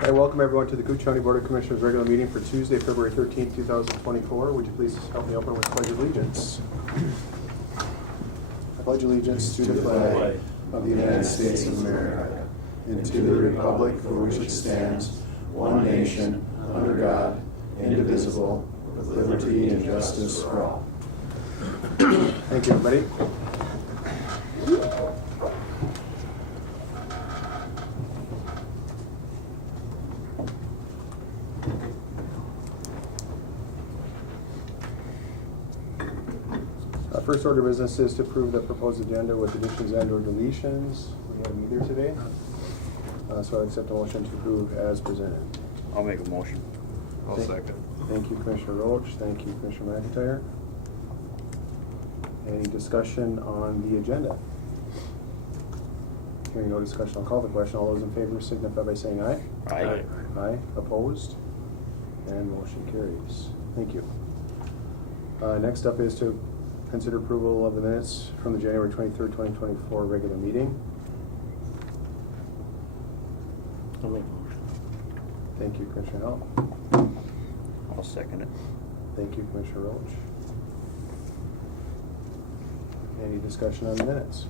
I welcome everyone to the Koochiching Board of Commissioners regular meeting for Tuesday, February 13th, 2024. Would you please help me open with the Pledge of Allegiance? I pledge allegiance to the flag of the United States of America and to the republic for which it stands, one nation, under God, indivisible, with liberty and justice for all. Thank you, everybody. First order of business is to approve the proposed agenda with additions and or deletions. We have neither today. So I accept a motion to approve as presented. I'll make a motion. I'll second. Thank you, Commissioner Roach. Thank you, Commissioner McIntyre. Any discussion on the agenda? Hearing no discussion, I'll call the question. All those in favor signify by saying aye. Aye. Aye. Opposed? And motion carries. Thank you. Next up is to consider approval of the minutes from the January 23rd, 2024 regular meeting. I'll make a motion. Thank you, Commissioner Hall. I'll second it. Thank you, Commissioner Roach. Any discussion on the minutes?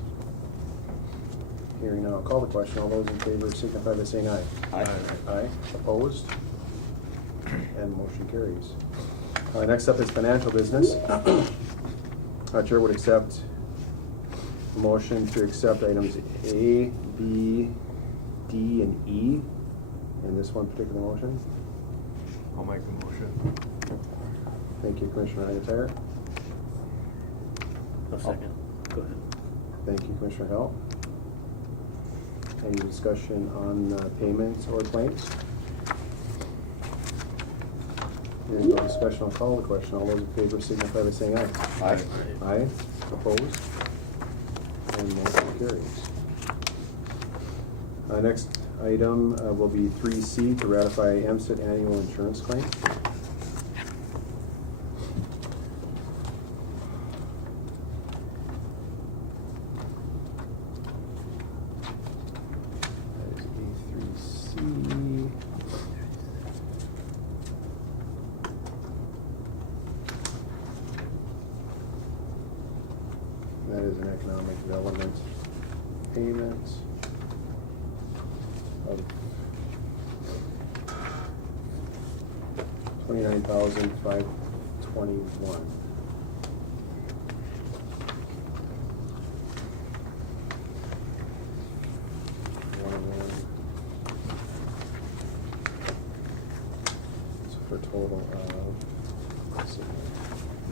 Hearing none, I'll call the question. All those in favor signify by saying aye. Aye. Aye. Opposed? And motion carries. Next up is financial business. Chair would accept a motion to accept items A, B, D, and E in this one particular motion. I'll make the motion. Thank you, Commissioner McIntyre. I'll second. Go ahead. Thank you, Commissioner Hill. Any discussion on payments or claims? Hearing no discussion, I'll call the question. All those in favor signify by saying aye. Aye. Aye. Opposed? And motion carries. Next item will be 3C to ratify MSIT annual insurance claim. That is A3C. That is an economic development payment of $29,521. So for a total of, let's see,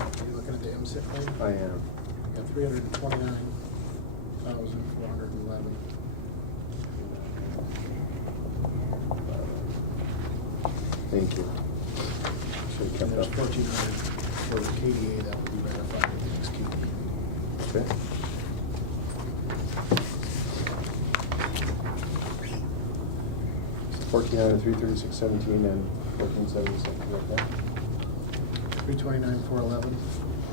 Are you looking at the MSIT claim? I am. You got 329,411. Thank you. Should have And kept there's up. 1,400 for the KDA that will be ratified at the next KDA. Okay. So 1,400, 336.17 and 14.76, okay? 329,411,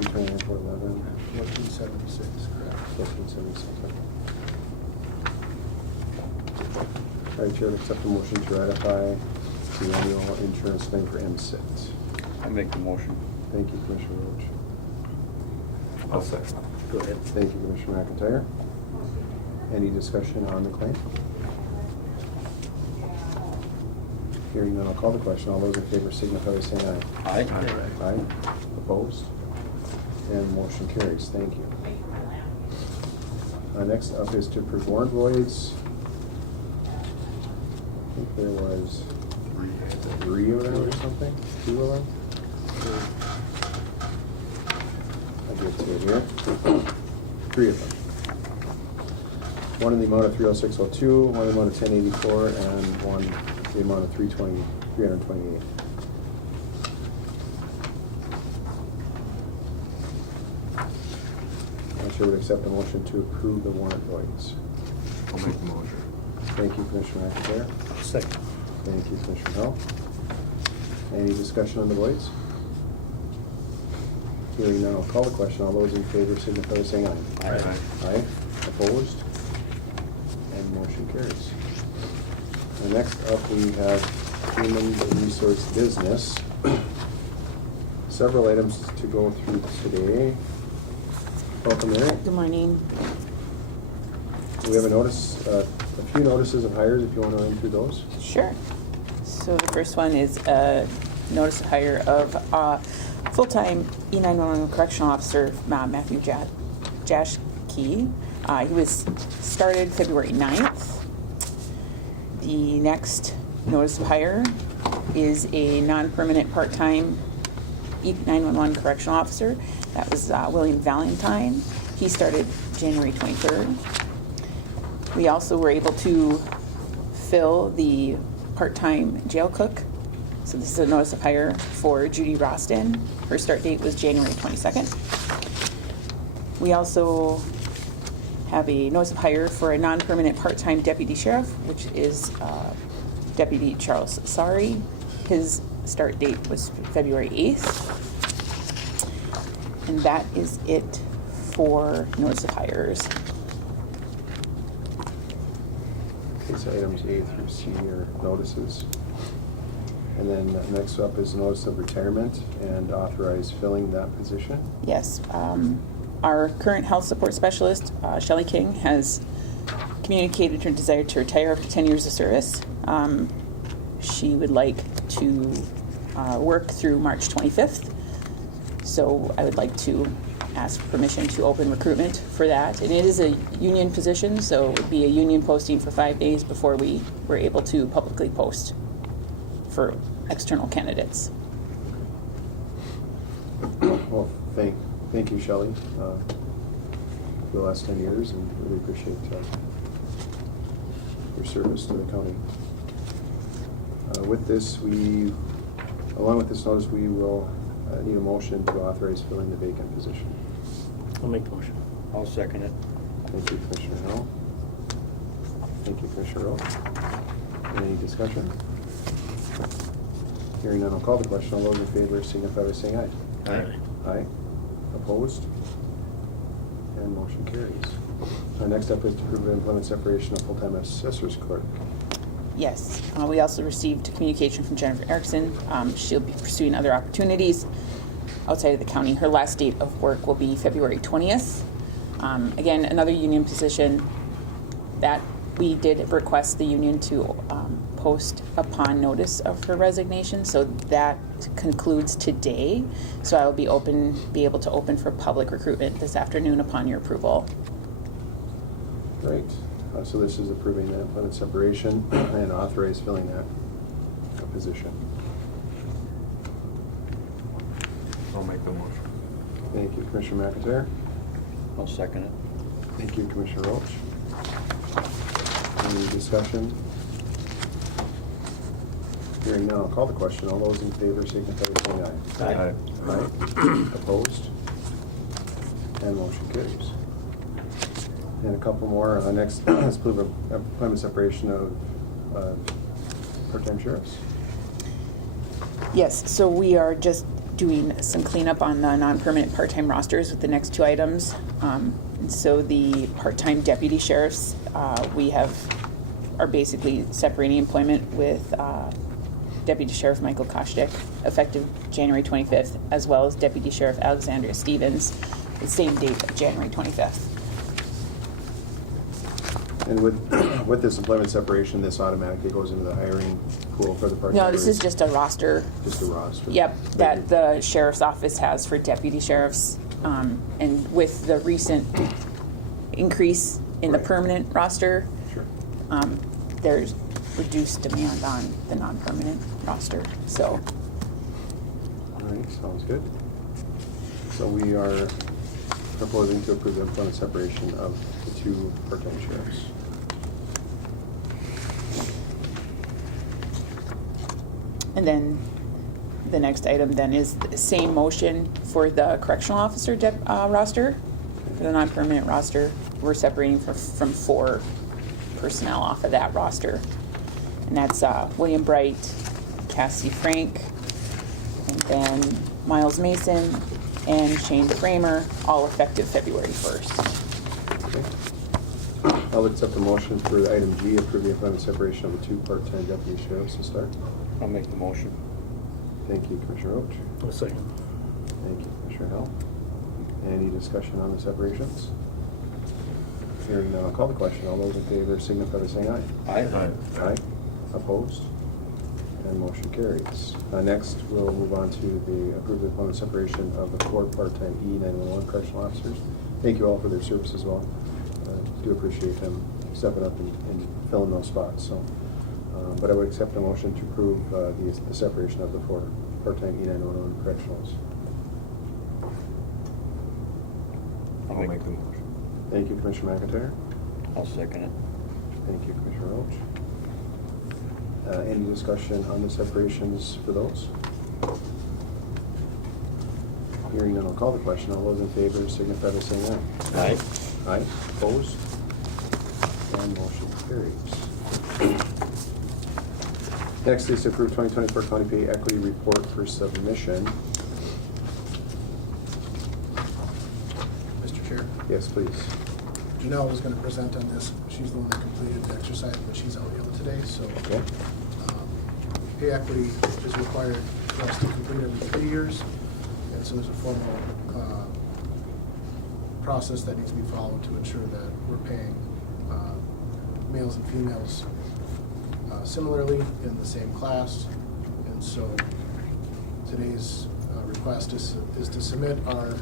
329, 411, 1476, correct. 14.76. All right, Chair, would accept the motion to ratify the annual insurance claim for MSIT. I'll make the motion. Thank you, Commissioner Roach. I'll second. Go ahead. Thank you, Commissioner McIntyre. Any discussion on the claim? Hearing none, I'll call the question. All those in favor signify by saying aye. Aye. Aye. Opposed? And motion carries. Thank you. Next up is to approve warrant voids. I think there was 3 of them or something? 2 of them? I did see it here. 3 of them. One in the amount of 306.02, one in the amount of 1084, and one in the amount of 328. I sure would accept a motion to approve the warrant voids. I'll make the motion. Thank you, Commissioner McIntyre. Second. Thank you, Commissioner Hill. Any discussion on the voids? Hearing none, I'll call the question. All those in favor signify by saying aye. Aye. Aye. Opposed? And motion carries. Next up, we have human resource business. Several items to go through today. Welcome, Mary. Good morning. We have a few notices of hires, if you want to run through those. Sure. So the first one is a notice of hire of full-time E911 correctional officer, Matthew Jashke. He was started February 9th. The next notice of hire is a non-permanent part-time E911 correctional officer. That was William Valentine. He started January 23rd. We also were able to fill the part-time jail cook. So this is a notice of hire for Judy Roston. Her start date was January 22nd. We also have a notice of hire for a non-permanent part-time deputy sheriff, which is Deputy Charles Sari. His start date was February 8th. And that is it for notice of hires. Okay, so items A through C are notices. And then next up is notice of retirement and authorize filling that position. Yes, our current health support specialist, Shelley King, has communicated her desire to retire after 10 years of service. She would like to work through March 25th. So I would like to ask for permission to open recruitment for that. And it is a union position, so it would be a union posting for 5 days before we were able to publicly post for external candidates. Well, thank you, Shelley, for the last 10 years, and really appreciate your service to the county. Along with this notice, we will need a motion to authorize filling the vacant position. I'll make the motion. I'll second it. Thank you, Commissioner Hill. Thank you, Commissioner Rowe. Any discussion? Hearing none, I'll call the question. All those in favor signify by saying aye. Aye. Aye. Opposed? And motion carries. Next up is to approve the employment separation of full-time assessor's clerk. Yes, we also received communication from Jennifer Erickson. She'll be pursuing other opportunities outside of the county. Her last date of work will be February 20th. Again, another union position that we did request the union to post upon notice of her resignation. So that concludes today. So I will be able to open for public recruitment this afternoon upon your approval. Great. So this is approving the employment separation and authorize filling that position. I'll make the motion. Thank you, Commissioner McIntyre. I'll second it. Thank you, Commissioner Roach. Any discussion? Hearing none, I'll call the question. All those in favor signify by saying aye. Aye. Aye. Opposed? And motion carries. And a couple more. Next, let's approve employment separation of part-time sheriffs. Yes, so we are just doing some cleanup on the non-permanent part-time rosters with the next two items. So the part-time deputy sheriffs, we are basically separating employment with Deputy Sheriff Michael Kochiching, effective January 25th, as well as Deputy Sheriff Alexandria Stevens, the same date of January 25th. And with this employment separation, this automatically goes into the hiring pool for the part-time? No, this is just a roster. Just a roster? Yep, that the sheriff's office has for deputy sheriffs. And with the recent increase in the Right. permanent roster, Sure. there's reduced demand on the non-permanent roster. So All right, sounds good. So we are proposing to approve the employment separation of the two part-time sheriffs. And then the next item then is the same motion for the correctional officer roster. For the non-permanent roster, we're separating from 4 personnel off of that roster. And that's William Bright, Cassie Frank, and then Miles Mason and Shane Kramer, all effective February 1st. Okay. I'll accept a motion for item G, approve the employment separation of the 2 part-time deputy sheriffs to start. I'll make the motion. Thank you, Commissioner Roach. A second. Thank you, Commissioner Hell. Any discussion on the separations? Hearing none, I'll call the question. All those in favor signify by saying aye. Aye. Aye. Opposed? And motion carries. Next, we'll move on to the approve the employment separation of the 4 part-time E911 correctional officers. Thank you all for their service as well. Do appreciate them stepping up and filling those spots. So, but I would accept a motion to approve the separation of the 4 part-time E911 correctionals. I'll make the motion. Thank you, Commissioner McIntyre. I'll second it. Thank you, Commissioner Roach. Any discussion on the separations for those? Hearing none, I'll call the question. All those in favor signify by saying aye. Aye. Aye. Opposed? And motion carries. Next is to approve 2024 county pay equity report for submission. Mr. Chair, Yes, please. Janelle was going to present on this. She's the one that completed the exercise, but she's out ill today, so Okay. pay equity is required for us to complete every 3 years. And so there's a formal process that needs to be followed to ensure that we're paying males and females similarly in the same class. And so today's request is to submit our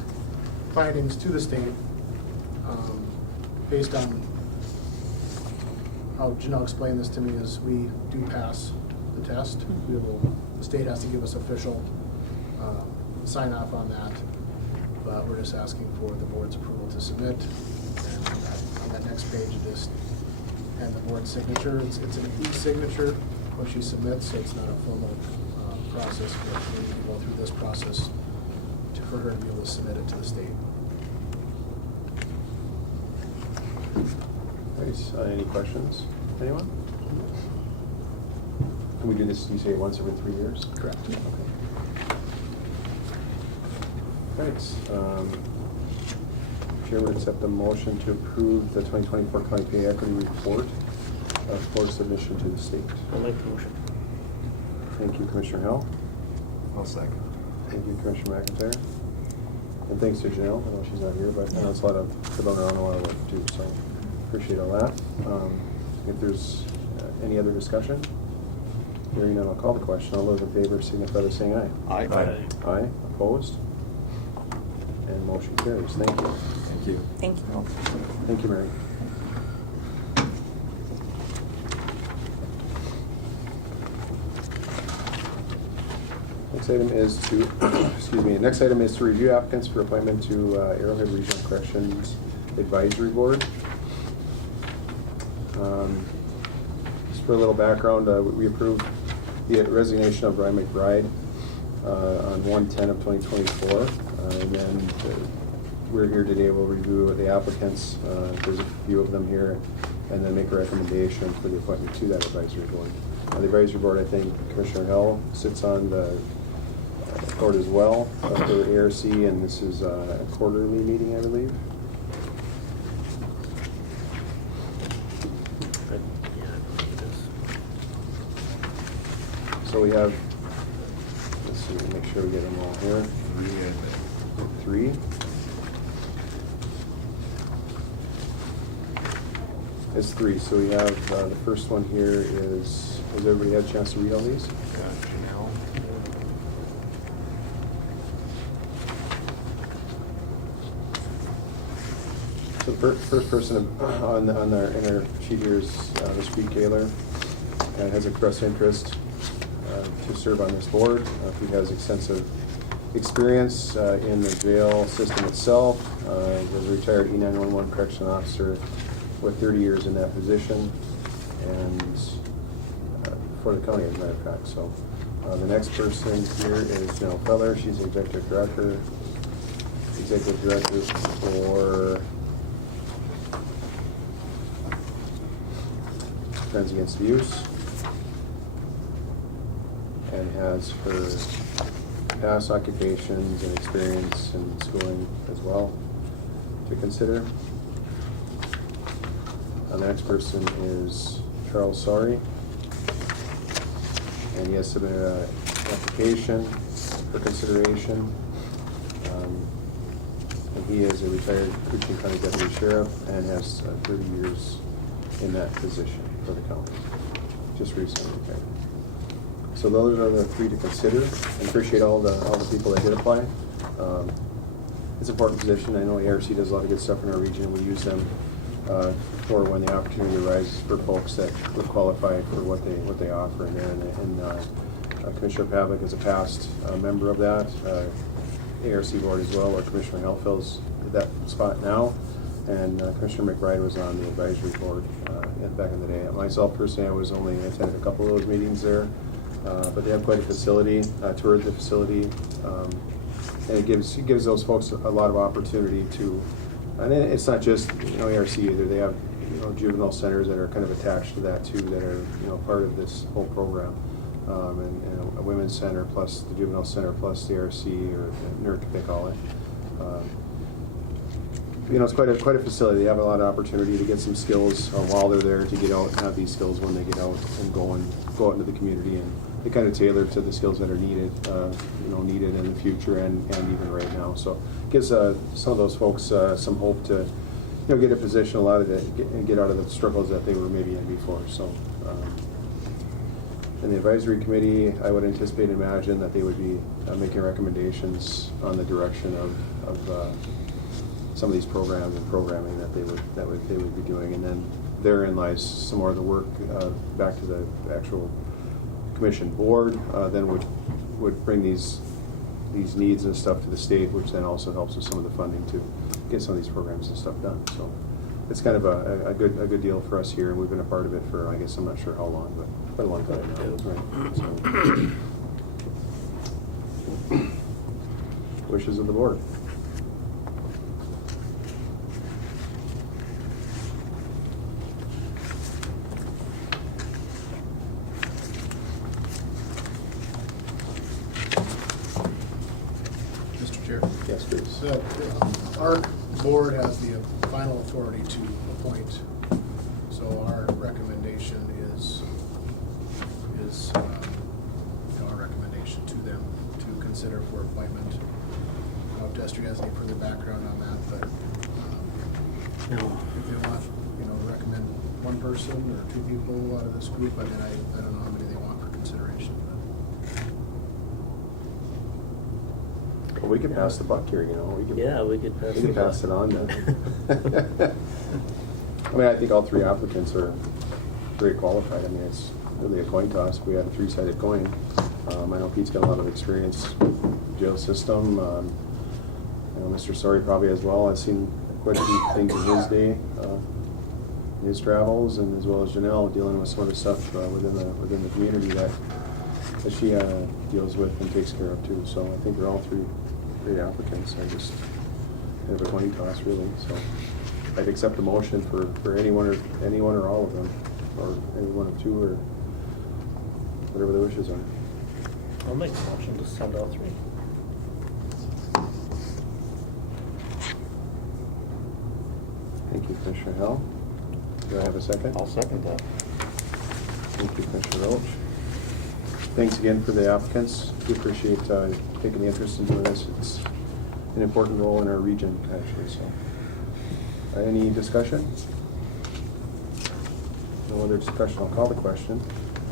findings to the state based on how Janelle explained this to me. Is we do pass the test. The state has to give us official sign off on that, but we're just asking for the board's approval to submit. And on that next page, and the board's signature. It's an e-signature when she submits, so it's not a formal process, but we need to go through this process for her to be able to submit it to the state. Nice. Any questions? Anyone? Can we do this, you say, once every 3 years? Correct. Okay. Thanks. Chair would accept a motion to approve the 2024 county pay equity report for submission to the state. I'll make the motion. Thank you, Commissioner Hell. I'll second. Thank you, Commissioner McIntyre. And thanks to Janelle. I know she's not here, but I know it's a lot of fiddling around, a lot of work too, so appreciate all that. If there's any other discussion, hearing none, I'll call the question. All those in favor signify by saying aye. Aye. Aye. Opposed? And motion carries. Thank you. Thank you. Thank you. Thank you, Mary. Next item is to, excuse me, next item is to review applicants for appointment to Arrowhead Regional Corrections Advisory Board. Just for a little background, we approved the resignation of Ryan McBride on 1/10 of 2024, and then we're here today. We'll review the applicants. There's a few of them here, and then make a recommendation for the appointment to that advisory board. The advisory board, I think Commissioner Hell sits on the board as well for ARC, and this is a quarterly meeting, I believe. So we have, let's see, make sure we get them all here. 3. It's 3. So we have the first one here is, has everybody had a chance to read all these? Janelle. So the first person on our sheet here is Mr. Pete Kaler, and has expressed interest to serve on this board. He has extensive experience in the jail system itself. Was a retired E911 correction officer with 30 years in that position, and for the county, as a matter of fact. So the next person here is Janelle Feller. She's the executive director for Friends Against Abuse, and has her past occupations and experience and schooling as well to consider. The next person is Charles Sorry. And he has submitted an application for consideration. And he is a retired Koochiching County Deputy Sheriff and has 30 years in that position for the county. Just recently retired. So those are the three to consider. I appreciate all the people that did apply. It's an important position. I know ARC does a lot of good stuff in our region. We use them for when the opportunity arises for folks that would qualify for what they offer in there. And Commissioner Pavlik is a past member of that. ARC board as well, or Commissioner Helfield's that spot now. And Commissioner McBride was on the advisory board back in the day. Myself personally, I attended a couple of those meetings there. But they have quite a facility, toured the facility. And it gives those folks a lot of opportunity to, and it's not just ARC either. They have juvenile centers that are kind of attached to that too, that are part of this whole program, and a women's center plus the juvenile center plus the ARC or NERC they call it. It's quite a facility. They have a lot of opportunity to get some skills while they're there, to get out and have these skills when they get out and go out into the community, and they kind of tailor to the skills that are needed, needed in the future and even right now. So it gives some of those folks some hope to, get a position, and get out of the struggles that they were maybe in before. So, in the advisory committee, I would anticipate and imagine that they would be making recommendations on the direction of some of these programs and programming that they would be doing, and then therein lies some more of the work back to the actual commission board. Then would bring these needs and stuff to the state, which then also helps with some of the funding to get some of these programs and stuff done. So it's kind of a good deal for us here, and we've been a part of it for, I guess, I'm not sure how long, but quite a long time now. Right. So. Wishes of the board. Yes, please. So, our board has the final authority to appoint, so our recommendation is our recommendation to them to consider for appointment. I don't know if Destry has any further background on that, but if they want, recommend one person or two people out of this group, I don't know how many they want for consideration. Well, we could pass the buck here, we could pass it on then. I think all three applicants are very qualified. It's really a coin toss. We had a three-sided coin. I know Pete's got a lot of experience with jail system. Mr. Sorry probably as well. I've seen quite a few things in his day, his travels, and as well as Janelle dealing with some of the stuff within the community that she deals with and takes care of too. So I think they're all three great applicants. I just have a coin toss really. So I'd accept a motion for anyone or all of them, or any one of two, or whatever the wishes are. I'll make the motion to send all three. Thank you, Commissioner Hell. Do I have a second? I'll second that. Thank you, Commissioner Roach. Thanks again for the applicants. We appreciate taking the interest in doing this. It's an important role in our region, actually. So, any discussion? No other discussion. I'll call the question.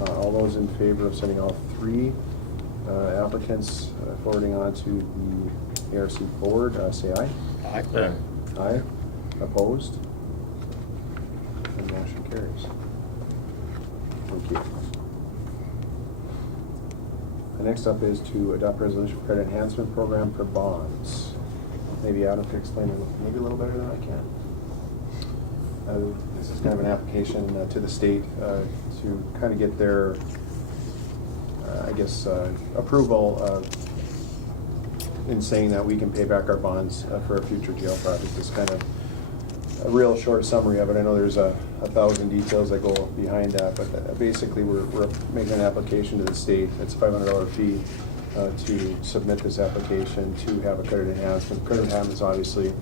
All those in favor of sending all three applicants forwarding on to the ARC board, say aye. Aye. Aye. Opposed? And motion carries. Thank you. The next up is to adopt resolution for credit enhancement program for bonds. Maybe Adam can explain it maybe a little better than I can. This is kind of an application to the state to kind of get their, approval in saying that we can pay back our bonds for a future jail project. It's kind of a real short summary of it. I know there's 1,000 details that go behind that, but basically we're making an application to the state. It's a $500 fee to submit this application to have a credit enhancement. Credit enhancement is obviously,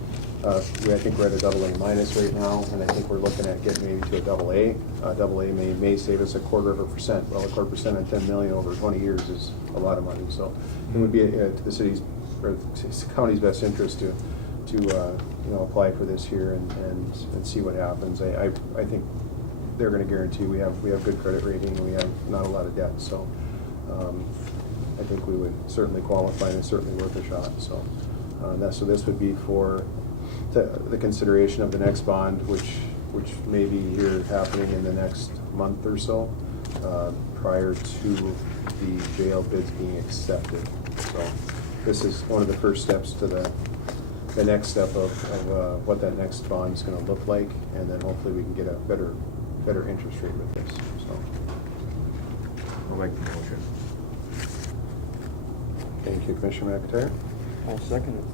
I think we're at a AA- right now, and I think we're looking at getting maybe to a AA. AA may save us 0.25%. Well, 0.25% on 10 million over 20 years is a lot of money. So it would be to the city's or the county's best interest to apply for this here and see what happens. I think they're going to guarantee we have good credit rating and we have not a lot of debt. So I think we would certainly qualify and it's certainly worth a shot. So so this would be for the consideration of the next bond, which may be here happening in the next month or so, prior to the jail bids being accepted. So this is one of the first steps to the next step of what that next bond is going to look like, and then hopefully we can get a better interest rate with this. So I'll make the motion. thank you, Commissioner McIntyre. I'll second it.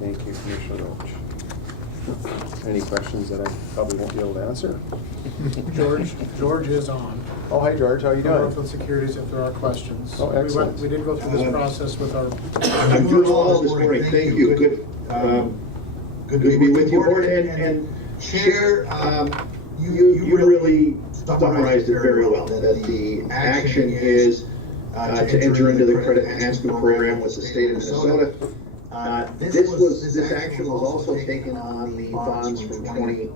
Thank you, Commissioner Roach. Any questions that I probably won't be able to answer? George is on. Oh, hi George, how are you doing? Northland Securities, if there are questions. Oh, excellent. We did go through this process with our. I'm doing well this morning, thank you. Good to be with you, Board. And Chair, you really summarized it very well, that the action is to enter into the credit enhancement program with the state of Minnesota. This action was also taken on the bonds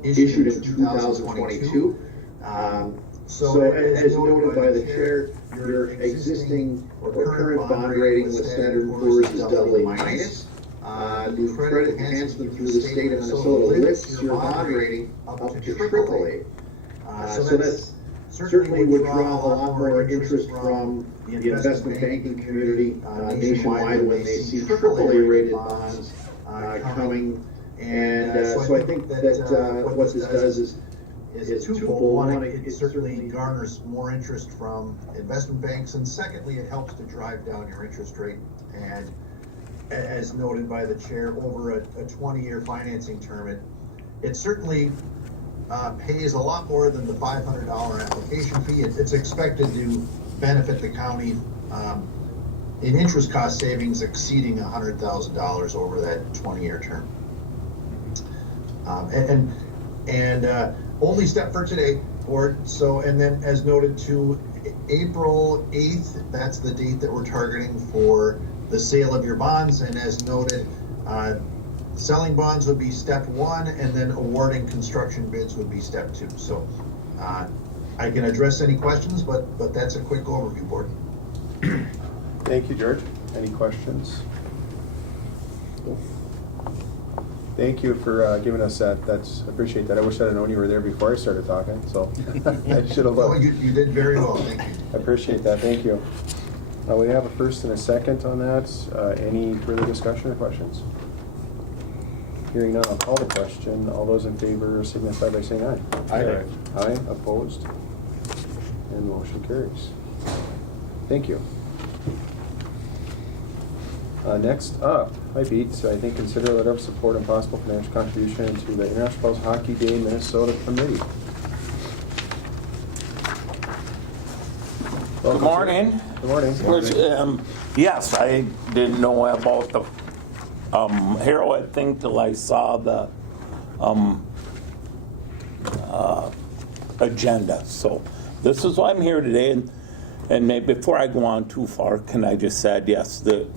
issued in 2022. So as noted by the chair, your existing or current bond rating with Standard & Poor's is AA-. The credit enhancement through the state of Minnesota lifts your bond rating up to AAA. So that's certainly would draw a lot more interest from the investment banking community nationwide when they see AAA rated bonds coming. And so I think that what this does is twofold. One, it certainly garners more interest from investment banks, and secondly, it helps to drive down your interest rate. And as noted by the chair, over a 20-year financing term, it certainly pays a lot more than the $500 application fee. It's expected to benefit the county in interest cost savings exceeding $100,000 over that 20-year term. And only step for today, Board. So, and then as noted to April 8th, that's the date that we're targeting for the sale of your bonds. And as noted, selling bonds would be step 1, and then awarding construction bids would be step 2. So I can address any questions, but that's a quick overview, Board. Thank you, George. Any questions? Thank you for giving us that. I appreciate that. I wish I'd have known you were there before I started talking, so I should have Oh, looked. you did very well, thank you. I appreciate that. Thank you. We have a first and a second on that. Any further discussion or questions? Hearing none, I'll call the question. All those in favor signify by saying aye. Aye. Aye, opposed? And motion carries. Thank you. Next up, hi Pete, I think consider a letter of support and possible financial contribution to the International Girls Hockey Day Minnesota Committee. Good morning. Good morning. Which, yes, I didn't know about the Heroin thing till I saw the agenda. So this is why I'm here today. And maybe before I go on too far, can I just say, yes, the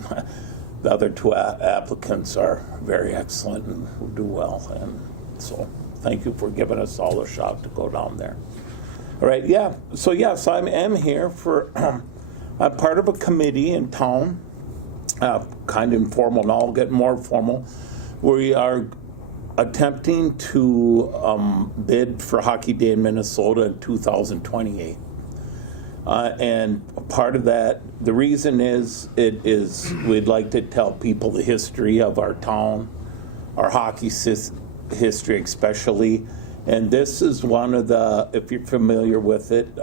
other two applicants are very excellent and will do well. And so thank you for giving us all a shot to go down there. All right, yeah. So yes, I am here for, I'm part of a committee in town, kind of informal, and I'll get more formal. We are attempting to bid for Hockey Day in Minnesota in 2028. And part of that, the reason is, we'd like to tell people the history of our town, our hockey history especially. And this is one of the, if you're familiar with it,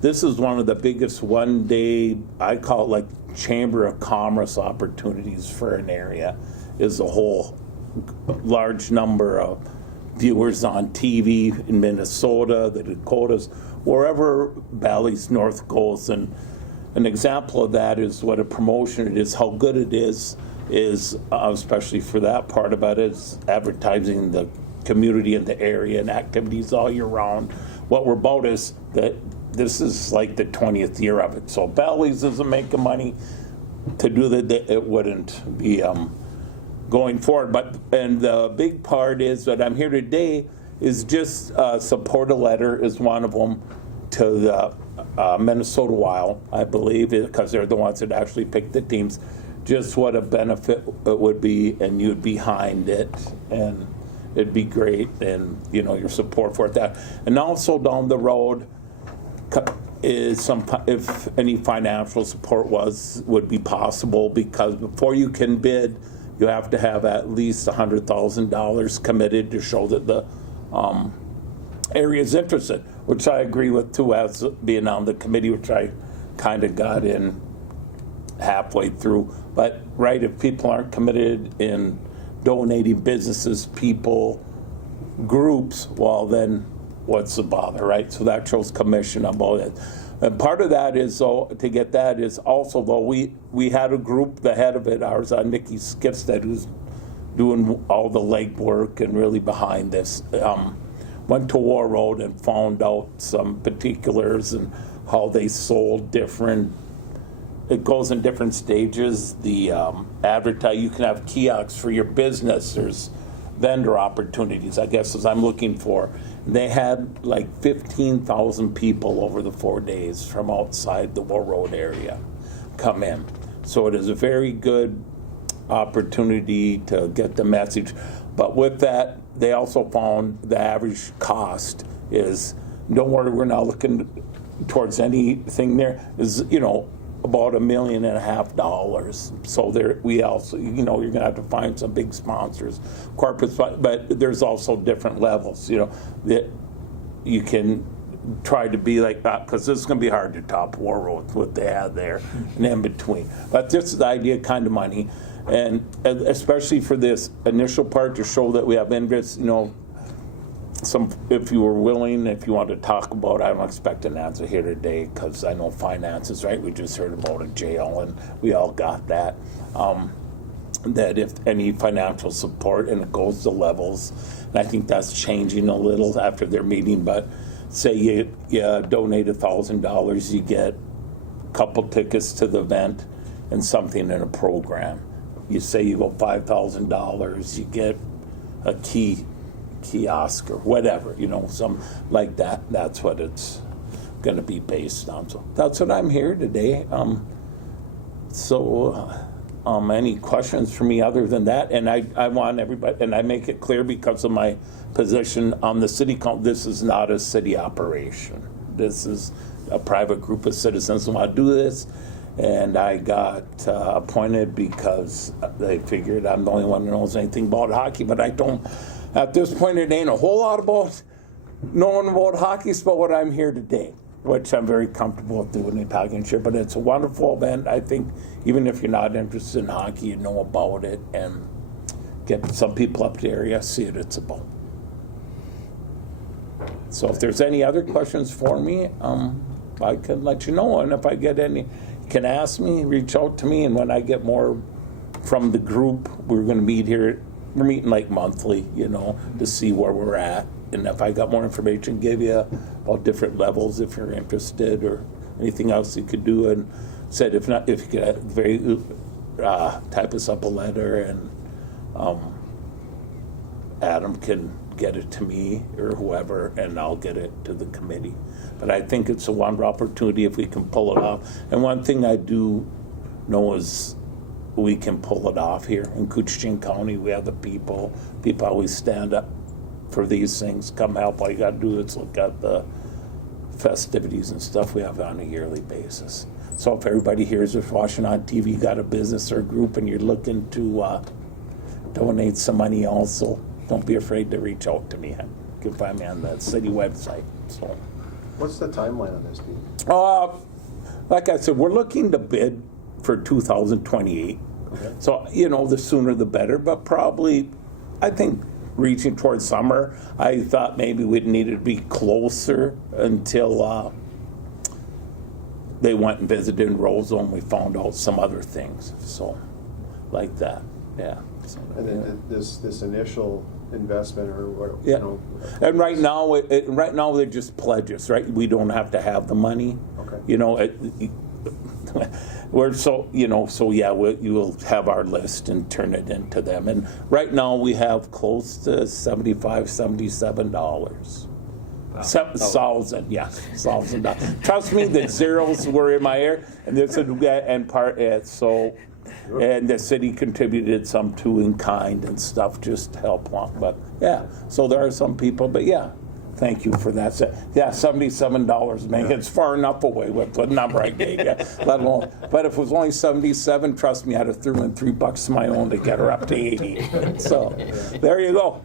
this is one of the biggest one-day, I call it like Chamber of Commerce opportunities for an area, is a whole large number of viewers on TV in Minnesota, the Dakotas, wherever Valley's North goes, and an example of that is what a promotion it is, how good it is especially for that part about it, is advertising the community in the area and activities all year round. What we're about is that this is like the 20th year of it. So Bally's isn't making money to do that, it wouldn't be going forward. And the big part is that I'm here today is just support a letter is one of them to the Minnesota Wild, I believe, because they're the ones that actually pick the teams. Just what a benefit it would be, and you'd behind it, and it'd be great, and your support for that. And also down the road is if any financial support would be possible, because before you can bid, you have to have at least $100,000 committed to show that the area is interested, which I agree with too, as being on the committee, which I kind of got in halfway through. But right, if people aren't committed in donating, businesses, people, groups, well then what's the bother, right? So that shows commission about it. And part of that is, to get that is also, though, we had a group, the head of it, ours, Nikki Skipstead, who's doing all the legwork and really behind this, went to War Road and found out some particulars and how they sold different. It goes in different stages. The advertise, you can have kiosks for your business. There's vendor opportunities, I guess, as I'm looking for. They had like 15,000 people over the 4 days from outside the War Road area come in. So it is a very good opportunity to get the message. But with that, they also found the average cost is, don't worry, we're not looking towards anything there, is, about $1.5 million. So there, we also, you're going to have to find some big sponsors, corporate, but there's also different levels, that you can try to be like that, because this is going to be hard to top War Road, what they had there, and in between. But this is the idea, kind of money, and especially for this initial part to show that we have interest, if you were willing, if you want to talk about, I don't expect an answer here today, because I know finances, right? We just heard about a jail, and we all got that. That if any financial support, and it goes to levels, and I think that's changing a little after their meeting, but say you donate $1,000, you get a couple tickets to the event and something in a program. You say you go $5,000, you get a kiosk or whatever, some like that. That's what it's going to be based on. So that's what I'm here today. Any questions for me other than that? And I want everybody, and I make it clear because of my position on the city council, this is not a city operation. This is a private group of citizens who want to do this. And I got appointed because they figured I'm the only one who knows anything about hockey, but I don't. At this point, it ain't a whole lot about knowing about hockey, but what I'm here today, which I'm very comfortable with doing and talking shit. But it's a wonderful event. I think even if you're not interested in hockey, you know about it, and get some people up to the area, see what it's about. So if there's any other questions for me, I can let you know. And if I get any, you can ask me, reach out to me, and when I get more from the group, we're going to meet here. We're meeting like monthly, to see where we're at. And if I got more information, give you about different levels if you're interested, or anything else you could do. And said if not, if you could type us up a letter, and Adam can get it to me or whoever, and I'll get it to the committee. But I think it's a wonderful opportunity if we can pull it off. And one thing I do know is we can pull it off here in Koochiching County. We have the people always stand up for these things. Come help. All you got to do is look at the festivities and stuff we have on a yearly basis. So if everybody here is watching on TV, got a business or group, and you're looking to donate some money also, don't be afraid to reach out to me. You can find me on the city website. So, what's the timeline on this, Steve? Like I said, we're looking to bid for 2028. Okay. So, the sooner the better, but probably, I think, reaching towards summer. I thought maybe we'd need to be closer until they went and visited in Roseville, and we found out some other things, so, like that, yeah. So, And then this initial investment or what, Yeah. you know. And right now, they're just pledges, right? We don't have to have the money. Okay. You know, we're so, you know, so yeah, you will have our list and turn it into them. And right now, we have close to $75, $77. $1,000, yeah, $1,000. Trust me, the zeros were in my ear, and this and part so. And the city contributed some too in kind and stuff just to help along. But yeah, so there are some people, but yeah, thank you for that. So, yeah, $77, man, it's far enough away with the number I gave you, let alone. But if it was only 77, trust me, I'd have threw in $3 of my own to get her up to 80. So there you go.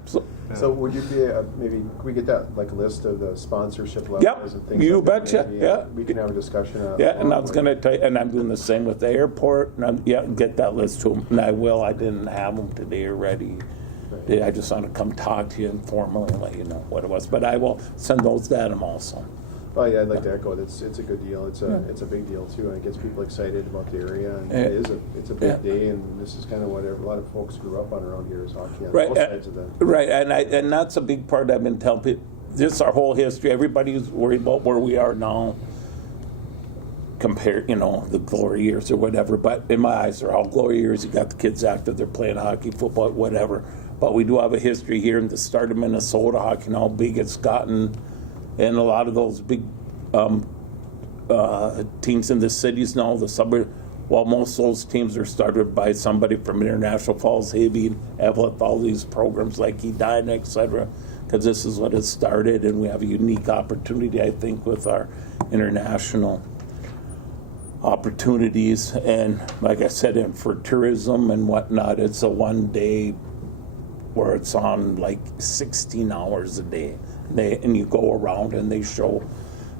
So would you be, maybe, could we get that, like, list of the sponsorship levels Yep, and things? you like that? betcha, Maybe, yeah. We can have a discussion. Yeah, and I was going to tell you, and I'm doing the same with the airport, and get that list to them, and I will. I didn't have them today already. I just want to come talk to you informally and let you know what it was, but I will send those to them also. Oh, yeah, I'd like to echo it. It's a good deal. It's a big deal, too, and it gets people excited about the area, and it's a big day, and this is kind of what a lot of folks grew up on around here is hockey on both sides of that. Right, and that's a big part I've been telling people. This is our whole history. Everybody's worried about where we are now compared, you know, the glory years or whatever, but in my eyes, they're all glory years. You got the kids after they're playing hockey, football, whatever, but we do have a history here in the start of Minnesota hockey and how big it's gotten. And a lot of those big teams in the cities now, the suburb, well, most of those teams are started by somebody from International Falls, Hibbing, Evelyn, all these programs like Edina, et cetera, because this is what it started, and we have a unique opportunity, I think, with our international opportunities. And like I said, and for tourism and whatnot, it's a one day where it's on like 16 hours a day. And you go around and they show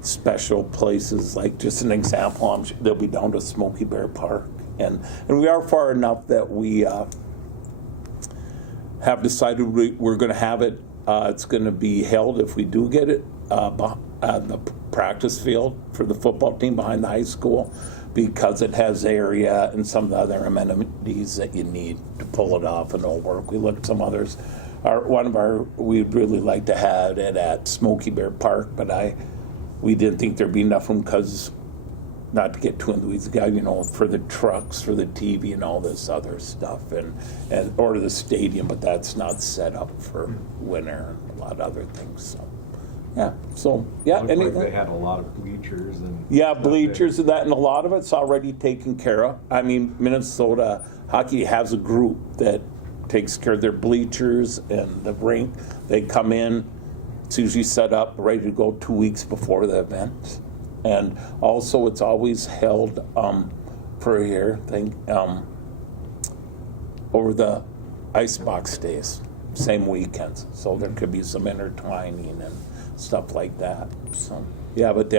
special places, like just an example, they'll be down to Smoky Bear Park. And we are far enough that we have decided we're going to have it. It's going to be held, if we do get it, at the practice field for the football team behind the high school, because it has area and some of the other amenities that you need to pull it off, and it'll work. We looked at some others. We'd really like to have it at Smoky Bear Park, but we didn't think there'd be enough room because, not to get too into the weeds, you know, for the trucks, for the TV and all this other stuff, and or the stadium, but that's not set up for winter and a lot of other things. So yeah, Looked like anything. they had a lot of bleachers and Yeah, stuff bleachers and that, and a lot of it's already taken care of. I mean, Minnesota Hockey has a group that takes care of their bleachers and the rink. They come in, it's usually set up, ready to go 2 weeks before the event. And also, it's always held for a year, over the icebox days, same weekends. So there could be some intertwining and stuff like that. So yeah, but they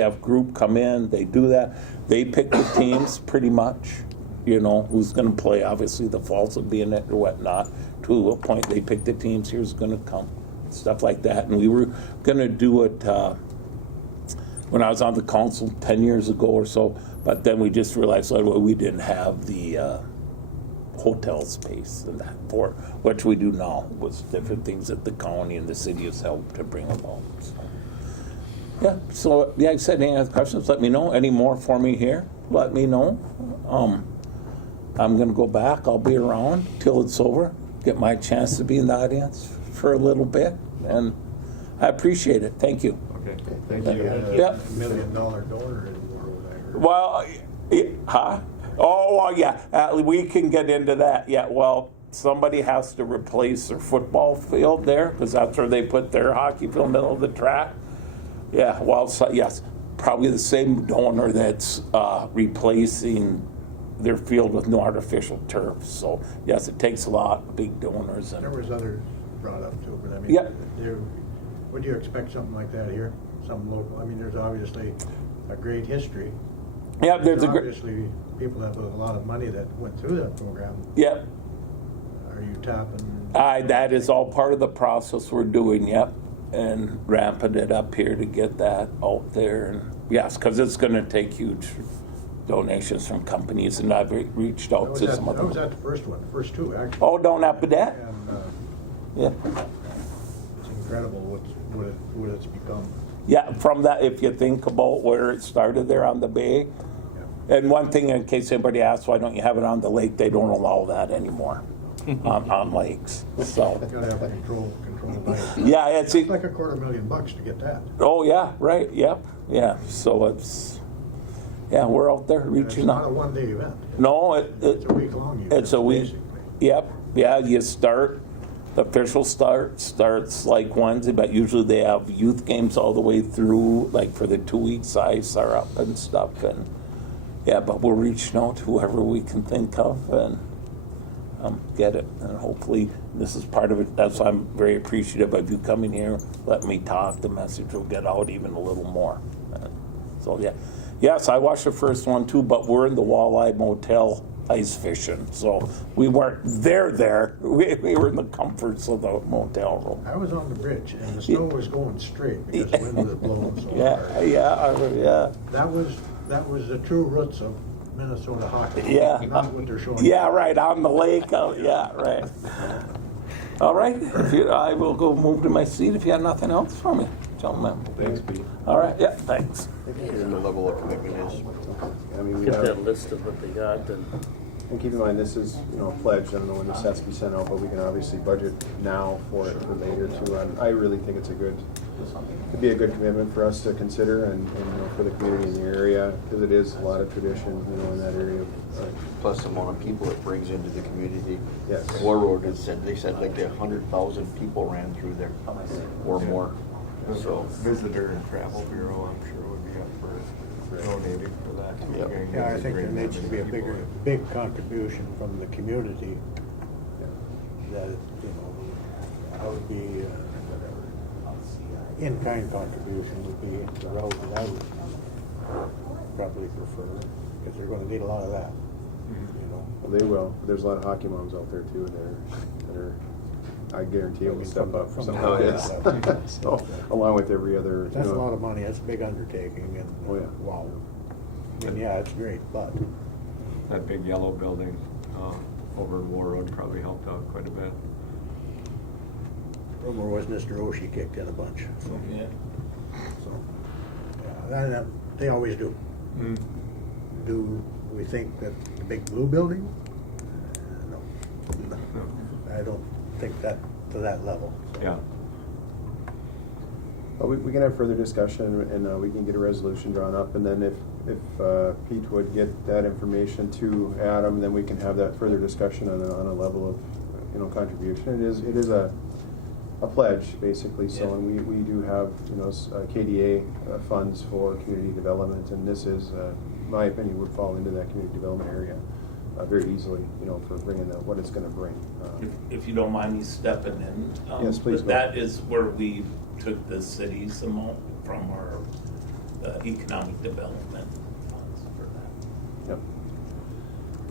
have group come in, they do that. They pick the teams pretty much. You know, who's going to play, obviously the falls will be in it or whatnot. To a point, they pick the teams, here's going to come, stuff like that. And we were going to do it when I was on the council 10 years ago or so, but then we just realized we didn't have the hotel space and that for which we do now, was different things that the county and the city has helped to bring about. So I said, any other questions, let me know. Any more for me here, let me know. I'm going to go back. I'll be around till it's over. Get my chance to be in the audience for a little bit. And I appreciate it. Thank you. Okay. Thank you. Yep. $1 million donor in the world, I heard. Well, huh? Oh, yeah. We can get into that. Yeah, well, somebody has to replace their football field there because that's where they put their hockey field, middle of the track. Yeah, well, so, yes. Probably the same donor that's replacing their field with no artificial turf. So yes, it takes a lot of big donors. There was others brought up too, but I mean, Yeah. would you expect something like that here? Some local, I mean, there's obviously a great history. Yeah, there's obviously people have a lot of money that went through that program. Yeah. Are you tapping? That is all part of the process we're doing. Yep. and ramping it up here to get that out there. And yes, because it's going to take huge donations from companies, and I've reached out to some of That was them. at the first one, the first two, actually. Oh, down up at that? And Yeah. it's incredible what it's become. Yeah, from that, if you think about where it started there on the bay. And one thing, in case anybody asks, why don't you have it on the lake? They don't allow that anymore on lakes. So, Gotta have a control by it. yeah, It's like $250,000 to get that. oh, yeah, right, yep, yeah. So yeah, we're out there It's reaching not a out. one-day event. No, It's a week-long event. it's a week. basically. Yep, yeah, you start, the official starts like Wednesday, but usually they have youth games all the way through, like for the 2 weeks, ice are up and stuff, and yeah, but we're reaching out to whoever we can think of and get it, and hopefully this is part of it. That's why I'm very appreciative of you coming here, letting me talk, the message will get out even a little more. So yeah, yes, I watched the first one too, but we're in the Walleye Motel ice fishing, so we weren't there. We were in the comforts of the motel room. I was on the bridge, and the snow was going straight because the wind was blowing so hard. Yeah. That was the true roots of Minnesota hockey. Yeah. Not what they're showing. Yeah, right, on the lake, yeah, right. All right, I will go move to my seat if you have nothing else for me, gentlemen. Thanks, Pete. All right, yeah, thanks. And the level of commitment is. I mean, we Get have, that list of what they got and and keep in mind, this is, a pledge. I don't know when this has to be sent out, but we can obviously budget now for it for later too. And I really think it'd be a good commitment for us to consider and for the community in the area, because it is a lot of tradition, in that area. Plus the amount of people it brings into the community. Yes. War Road has said, they said like 100,000 people ran through there or more. So, Visitor and Travel Bureau, I'm sure would be up for donating for that. Yep. Yeah, I think there needs to be a big contribution from the community that, that would be, in-kind contribution would be the route that I would probably prefer, because they're gonna need a lot of that, Well, they will. There's a lot of hockey moms out there too that are I guarantee it will step up for From something the- like this. So, along with every other, That's a lot of money, that's a big undertaking, and, Oh, yeah. wow. I mean, yeah, it's great, but That big yellow building over in War Road probably helped out quite a bit. rumor was Mr. Oshie kicked in a bunch, so, Yeah. yeah, they always do. Do we think that the big blue building? No. I don't think that, to that level. So. Yeah. But we can have further discussion and we can get a resolution drawn up, and then if Pete would get that information to Adam, then we can have that further discussion on a level of, contribution. It is a pledge, basically, so, Yeah. and we do have, KDA funds for community development, and this is, in my opinion, would fall into that community development area very easily, for bringing what it's gonna bring. If you don't mind me stepping in. Yes, please But go. that is where we took the city's amount from our economic development funds for that. Yep.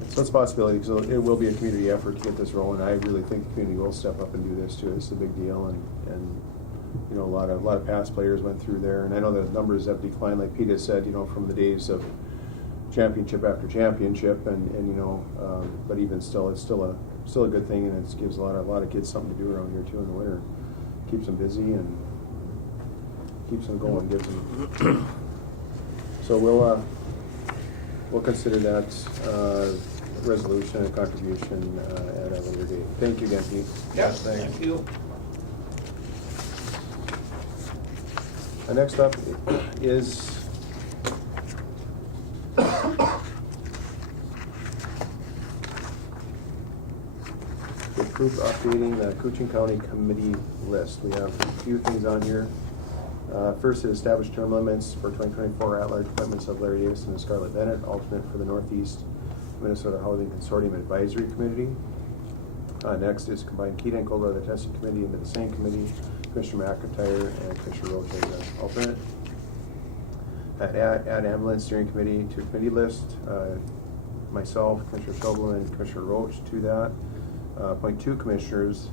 So it's a possibility, so it will be a community effort to get this rolling. I really think the community will step up and do this too. This is a big deal, and a lot of past players went through there, and I know the numbers have declined, like Pete has said, from the days of championship after championship, but even still, it's still a good thing, and it gives a lot of kids something to do around here too in the winter. Keeps them busy and keeps them going, gives them. So we'll consider that resolution and contribution at a later date. Thank you again, Pete. Yes, thank you. Next up is approve updating the Koochiching County Committee list. We have a few things on here. First, to establish term limits for 2024 at-large appointments of Larry Davis and Scarlett Bennett, alternate for the Northeast Minnesota Housing Consortium Advisory Committee. Next is combine Keita and Kohler, the testing committee, into the same committee. Commissioner McIntyre and Commissioner Roach as the alternate. Add ambulance steering committee to committee list. Myself, Commissioner Shelby, and Commissioner Roach to that. Appoint two commissioners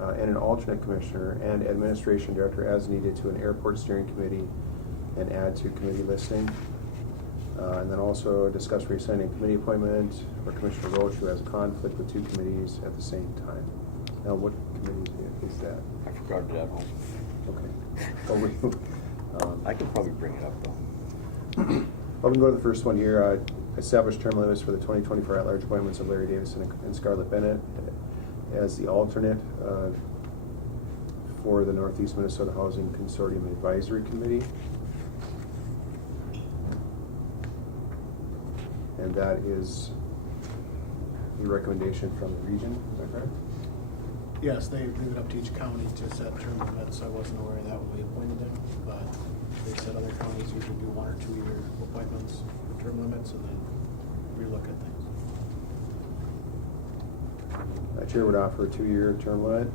and an alternate commissioner and administration director as needed to an airport steering committee and add to committee listing. And then also discuss reassigning committee appointment for Commissioner Roach, who has a conflict with two committees at the same time. Now, what committee is that? I forgot it at home. Okay. Oh, I could probably bring it up though. Well, we can go to the first one here. Establish term limits for the 2024 at-large appointments of Larry Davison and Scarlett Bennett as the alternate for the Northeast Minnesota Housing Consortium Advisory Committee. And that is the recommendation from the region, is that correct? Yes, they leave it up to each county to set term limits. I wasn't aware of that when we appointed them, but they said other counties usually do 1 or 2 year appointments for term limits and then relook at things. Chair would offer a 2-year term limit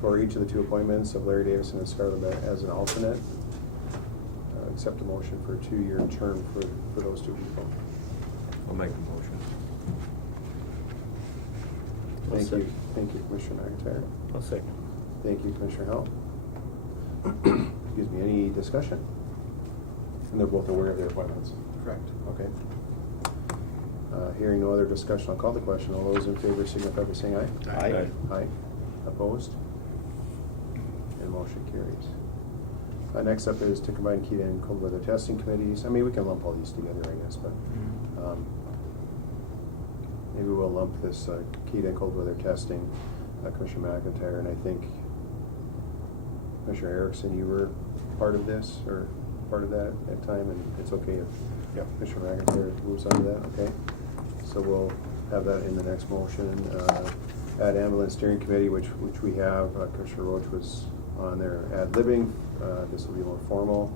for each of the 2 appointments of Larry Davison and Scarlett Bennett as an alternate. Accept a motion for a 2-year term for those 2 people. I'll make the motion. I'll Thank you. second. Thank you, Commissioner McIntyre. I'll second. Thank you, Commissioner Howell. Excuse me, any discussion? And they're both aware of their appointments? Correct. Okay. Hearing no other discussion, I'll call the question. All those in favor signify by saying aye. Aye. Aye. Opposed? And motion carries. Next up is to combine Keita and cold weather testing committees. I mean, we can lump all these together, I guess, but maybe we'll lump this Keita and cold weather testing, Commissioner McIntyre, and I think Commissioner Erickson, you were part of this or part of that at time, and it's okay if Commissioner McIntyre moves on to that, okay? So we'll have that in the next motion. At ambulance steering committee, which we have, Commissioner Roach was on there ad libbing. This will be more formal.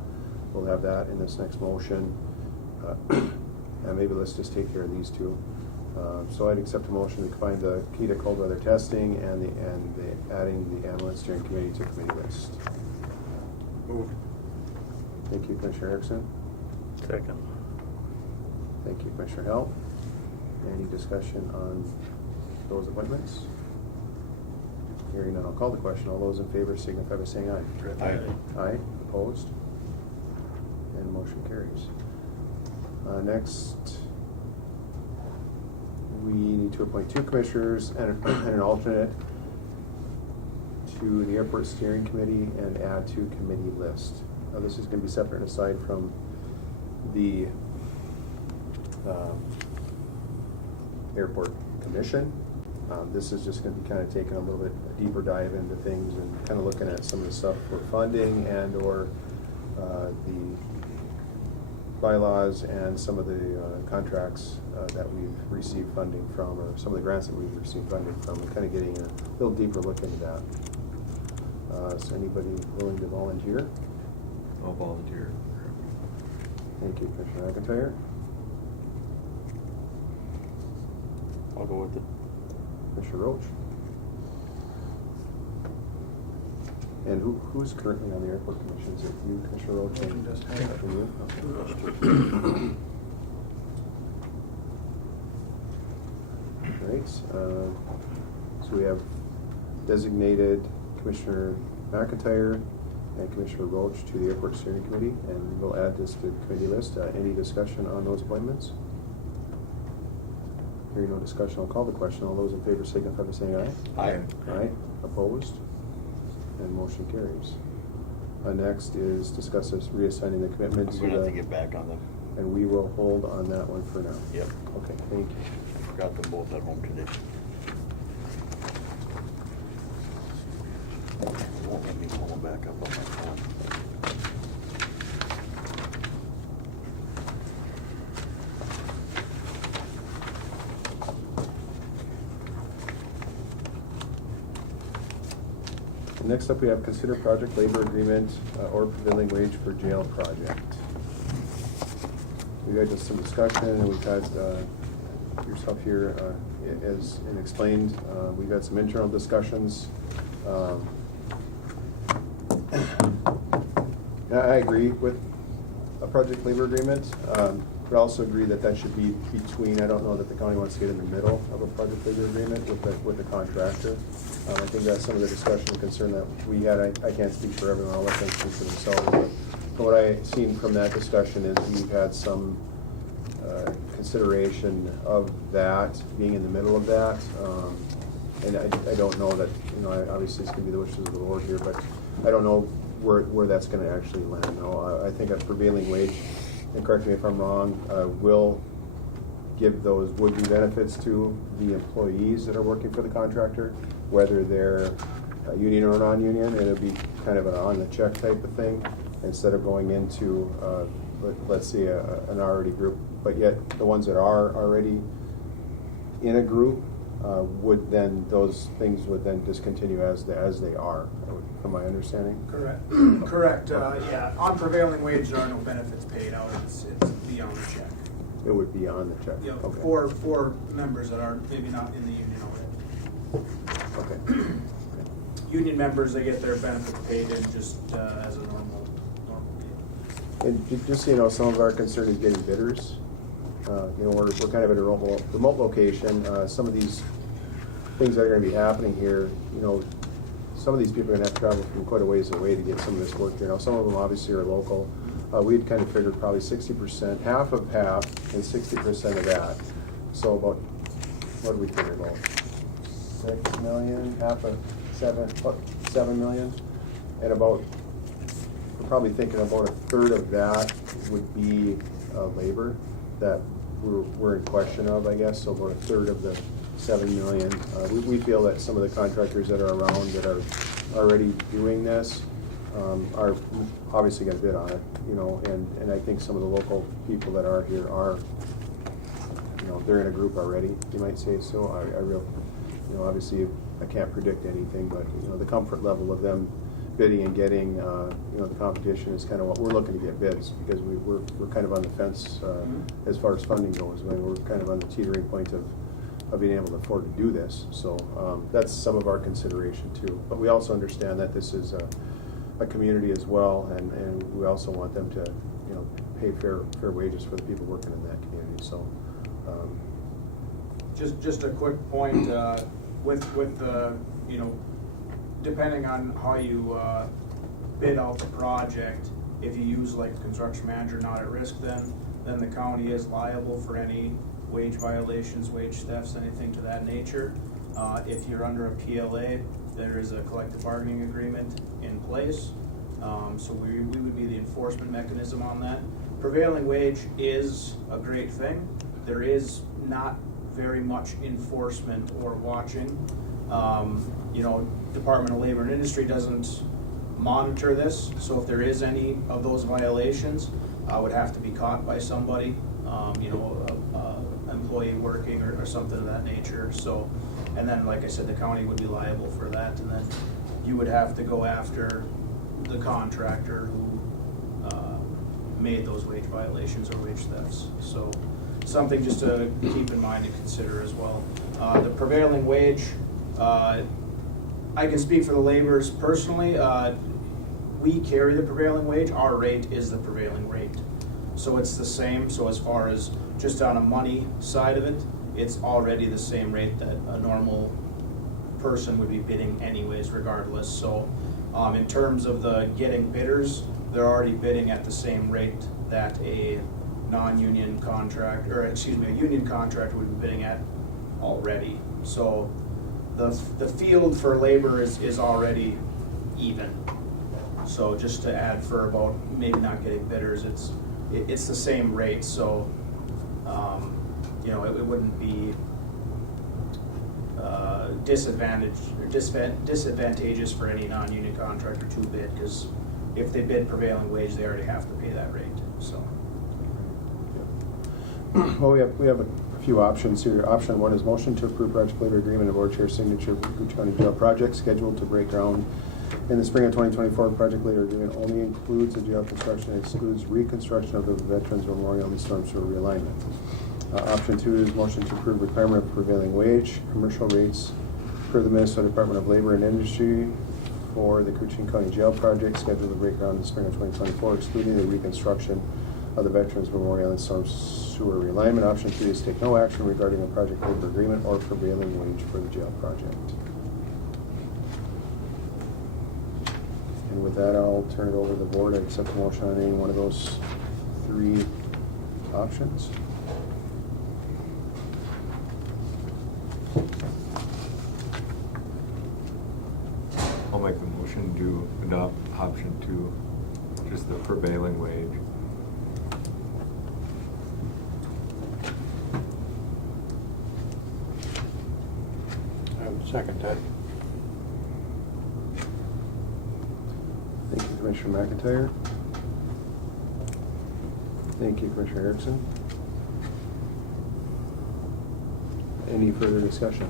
We'll have that in this next motion. And maybe let's just take care of these 2. So I'd accept a motion to combine the Keita cold weather testing and the adding the ambulance steering committee to committee list. Moved. Thank you, Commissioner Erickson. Second. Thank you, Commissioner Hell. Any discussion on those appointments? Hearing none, I'll call the question. All those in favor signify by saying aye. Aye. Aye. Opposed? And motion carries. Next, we need to appoint 2 commissioners and an alternate to the airport steering committee and add to committee list. Now, this is going to be separate and aside from the airport commission. This is just going to be kind of taking a little bit deeper dive into things and kind of looking at some of the stuff for funding and or the bylaws and some of the contracts that we've received funding from, or some of the grants that we've received funding from, and kind of getting a little deeper look into that. Is anybody willing to volunteer? I'll volunteer. Thank you, Commissioner McIntyre. I'll go with it. Commissioner Roach. And who's currently on the airport commission? Is it you, Commissioner Roach? Motion just happened. And you? Okay. Great. So we have designated Commissioner McIntyre and Commissioner Roach to the airport steering committee, and we'll add this to the committee list. Any discussion on those appointments? Hearing no discussion, I'll call the question. All those in favor signify by saying aye. Aye. Aye. Opposed? And motion carries. Next is discuss us reassigning the commitment I'm to gonna have to the, get back on them. and we will hold on that one for now. Yep. Okay, thank you. I forgot them both at home today. It won't let me pull them back up on my phone. Next up, we have consider project labor agreement or prevailing wage for jail project. We had just some discussion, and we've had yourself here as explained. We've had some internal discussions. I agree with a project labor agreement. would also agree that that should be between, I don't know that the county wants to get in the middle of a project labor agreement with the contractor. I think that's some of the discussion and concern that we had. I can't speak for everyone, I'll let them speak for themselves. But from what I've seen from that discussion is we've had some consideration of that, being in the middle of that. And I don't know that, obviously it's gonna be the wishes of the Lord here, but I don't know where that's gonna actually land. No, I think a prevailing wage, and correct me if I'm wrong, will give those would-be benefits to the employees that are working for the contractor, whether they're union or non-union. It'll be kind of an on-the-check type of thing, instead of going into, let's say, an already group. But yet, the ones that are already in a group, would then, those things would then discontinue as they are, from my understanding? Correct, yeah. On prevailing wage, there are no benefits paid out, it's beyond the check. It would be on the check? Yeah, Okay. for members that are maybe not in the union already. Okay. Union members, they get their benefits paid in just as a normal deal. And just so you know, some of our concern is getting bidders. We're kind of at a remote location. Some of these things that are going to be happening here, some of these people are going to have to travel from quite a ways away to get some of this work here. Now, some of them obviously are local. We'd kind of figured probably 60%, half of half, and 60% of that. So about, what do we figure about? 6 million, half of 7 million, and about, we're probably thinking about a third of that would be labor that we're in question of, I guess. So about a third of the 7 million. We feel that some of the contractors that are around that are already doing this are obviously going to bid on it, and I think some of the local people that are here are, they're in a group already, you might say. So obviously I can't predict anything, but the comfort level of them bidding and getting, the competition is kind of what we're looking to get bids, because we're kind of on the fence as far as funding goes. We're kind of on the teetering point of being able to afford to do this. So that's some of our consideration too. But we also understand that this is a community as well, and we also want them to, pay fair wages for the people working in that community. So. Just a quick point, with the, depending on how you bid out the project, if you use like a construction manager not at risk, then the county is liable for any wage violations, wage thefts, anything to that nature. If you're under a PLA, there is a collective bargaining agreement in place. So we would be the enforcement mechanism on that. Prevailing wage is a great thing. There is not very much enforcement or watching. Department of Labor and Industry doesn't monitor this, so if there is any of those violations, would have to be caught by somebody, employee working or something of that nature. So, and then, like I said, the county would be liable for that, and then you would have to go after the contractor who made those wage violations or wage thefts. So, something just to keep in mind and consider as well. The prevailing wage, I can speak for the laborers personally. We carry the prevailing wage. Our rate is the prevailing rate. So it's the same. So as far as just on a money side of it, it's already the same rate that a normal person would be bidding anyways, regardless. So in terms of the getting bidders, they're already bidding at the same rate that a non-union contract, or excuse me, a union contract would be bidding at already. So the field for labor is already even. So just to add for about maybe not getting bidders, it's the same rate. So it wouldn't be disadvantageous for any non-union contractor to bid, because if they bid prevailing wage, they already have to pay that rate. So. Well, we have a few options here. Option one is motion to approve project labor agreement of board chair signature for Koochiching County Jail project scheduled to break ground in the spring of 2024. Project labor agreement only includes the jail construction and excludes reconstruction of the Veterans Memorial and storm sewer realignment. Option two is motion to approve requirement of prevailing wage, commercial rates per the Minnesota Department of Labor and Industry for the Koochiching County Jail project scheduled to break ground in the spring of 2024, excluding the reconstruction of the Veterans Memorial and Storm Sewer Realignment. Option 3 is take no action regarding a project labor agreement or prevailing wage for the jail project. And with that, I'll turn it over to the board. I accept the motion on any one of those 3 options. I'll make the motion to adopt option 2, just the prevailing wage. I would second that. Thank you, Commissioner McIntyre. Thank you, Commissioner Erickson. Any further discussion?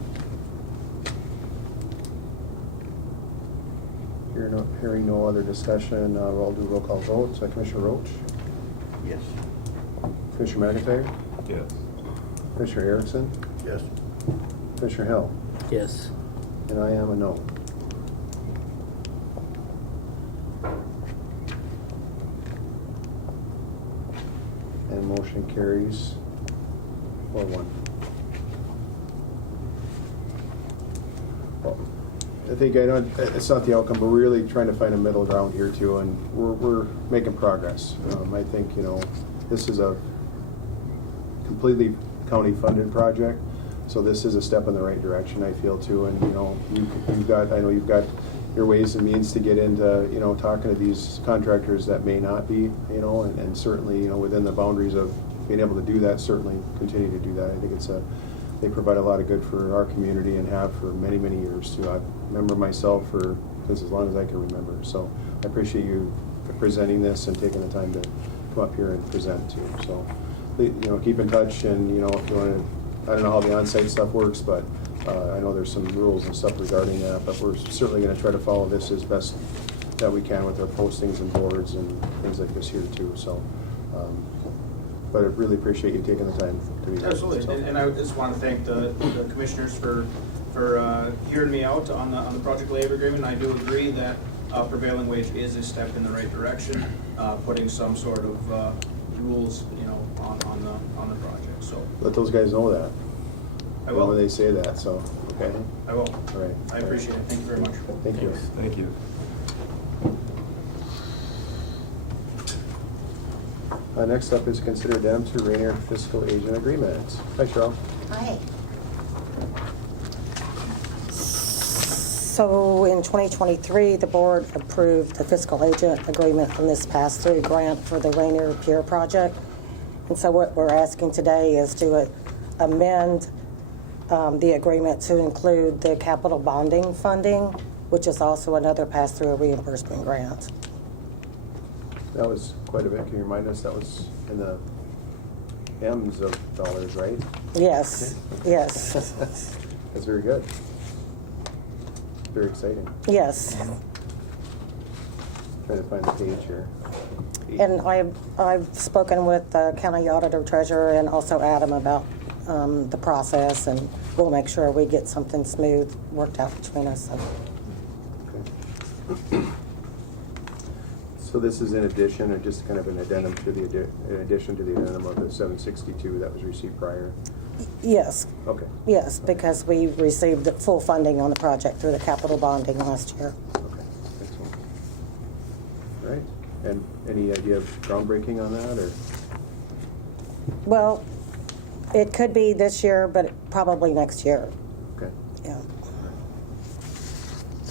Hearing no other discussion, I'll do roll call vote. Commissioner Roach? Yes. Commissioner McIntyre? Yes. Commissioner Erickson? Yes. Commissioner Hill? Yes. And I am a no. And motion carries 4-1. Well, I think it's not the outcome, but we're really trying to find a middle ground here too, and we're making progress. I think, this is a completely county-funded project, so this is a step in the right direction, I feel too. And I know you've got your ways and means to get into talking to these contractors that may not be, and certainly within the boundaries of being able to do that, certainly continue to do that. I think they provide a lot of good for our community and have for many, many years too. I remember myself since as long as I can remember. So I appreciate you presenting this and taking the time to come up here and present too. So keep in touch, and if you want to, I don't know how the on-site stuff works, but I know there's some rules and stuff regarding that, but we're certainly going to try to follow this as best that we can with our postings and boards and things like this here too. So, but I really appreciate you taking the time to be here. Absolutely, and I just want to thank the commissioners for hearing me out on the project labor agreement. I do agree that prevailing wage is a step in the right direction, putting some sort of rules, on the project. So Let those guys know that. I will. When they say that, so, okay? I will. All right. I appreciate it. Thank you very much. Thank you. Thank you. Next up is consider addendum to Rainier Fiscal Agent Agreement. Hi, Cheryl. Hi. So in 2023, the board approved the fiscal agent agreement from this pass-through grant for the Rainier Pier project. And so what we're asking today is to amend the agreement to include the capital bonding funding, which is also another pass-through reimbursement grant. That was quite a bit. Can you remind us, that was in the M's of dollars, right? Yes, yes, That's very good. Very exciting. yes. Trying to find the page here. And I've spoken with the county auditor treasurer and also Adam about the process, and we'll make sure we get something smooth worked out between us. Okay. So this is in addition, or just kind of an addendum to in addition to the addendum of the 762 that was received prior? Yes, Okay. yes, because we received the full funding on the project through the capital bonding last year. Okay, excellent. All right, and any idea of groundbreaking on that, or? Well, it could be this year, but probably next year. Okay. Yeah.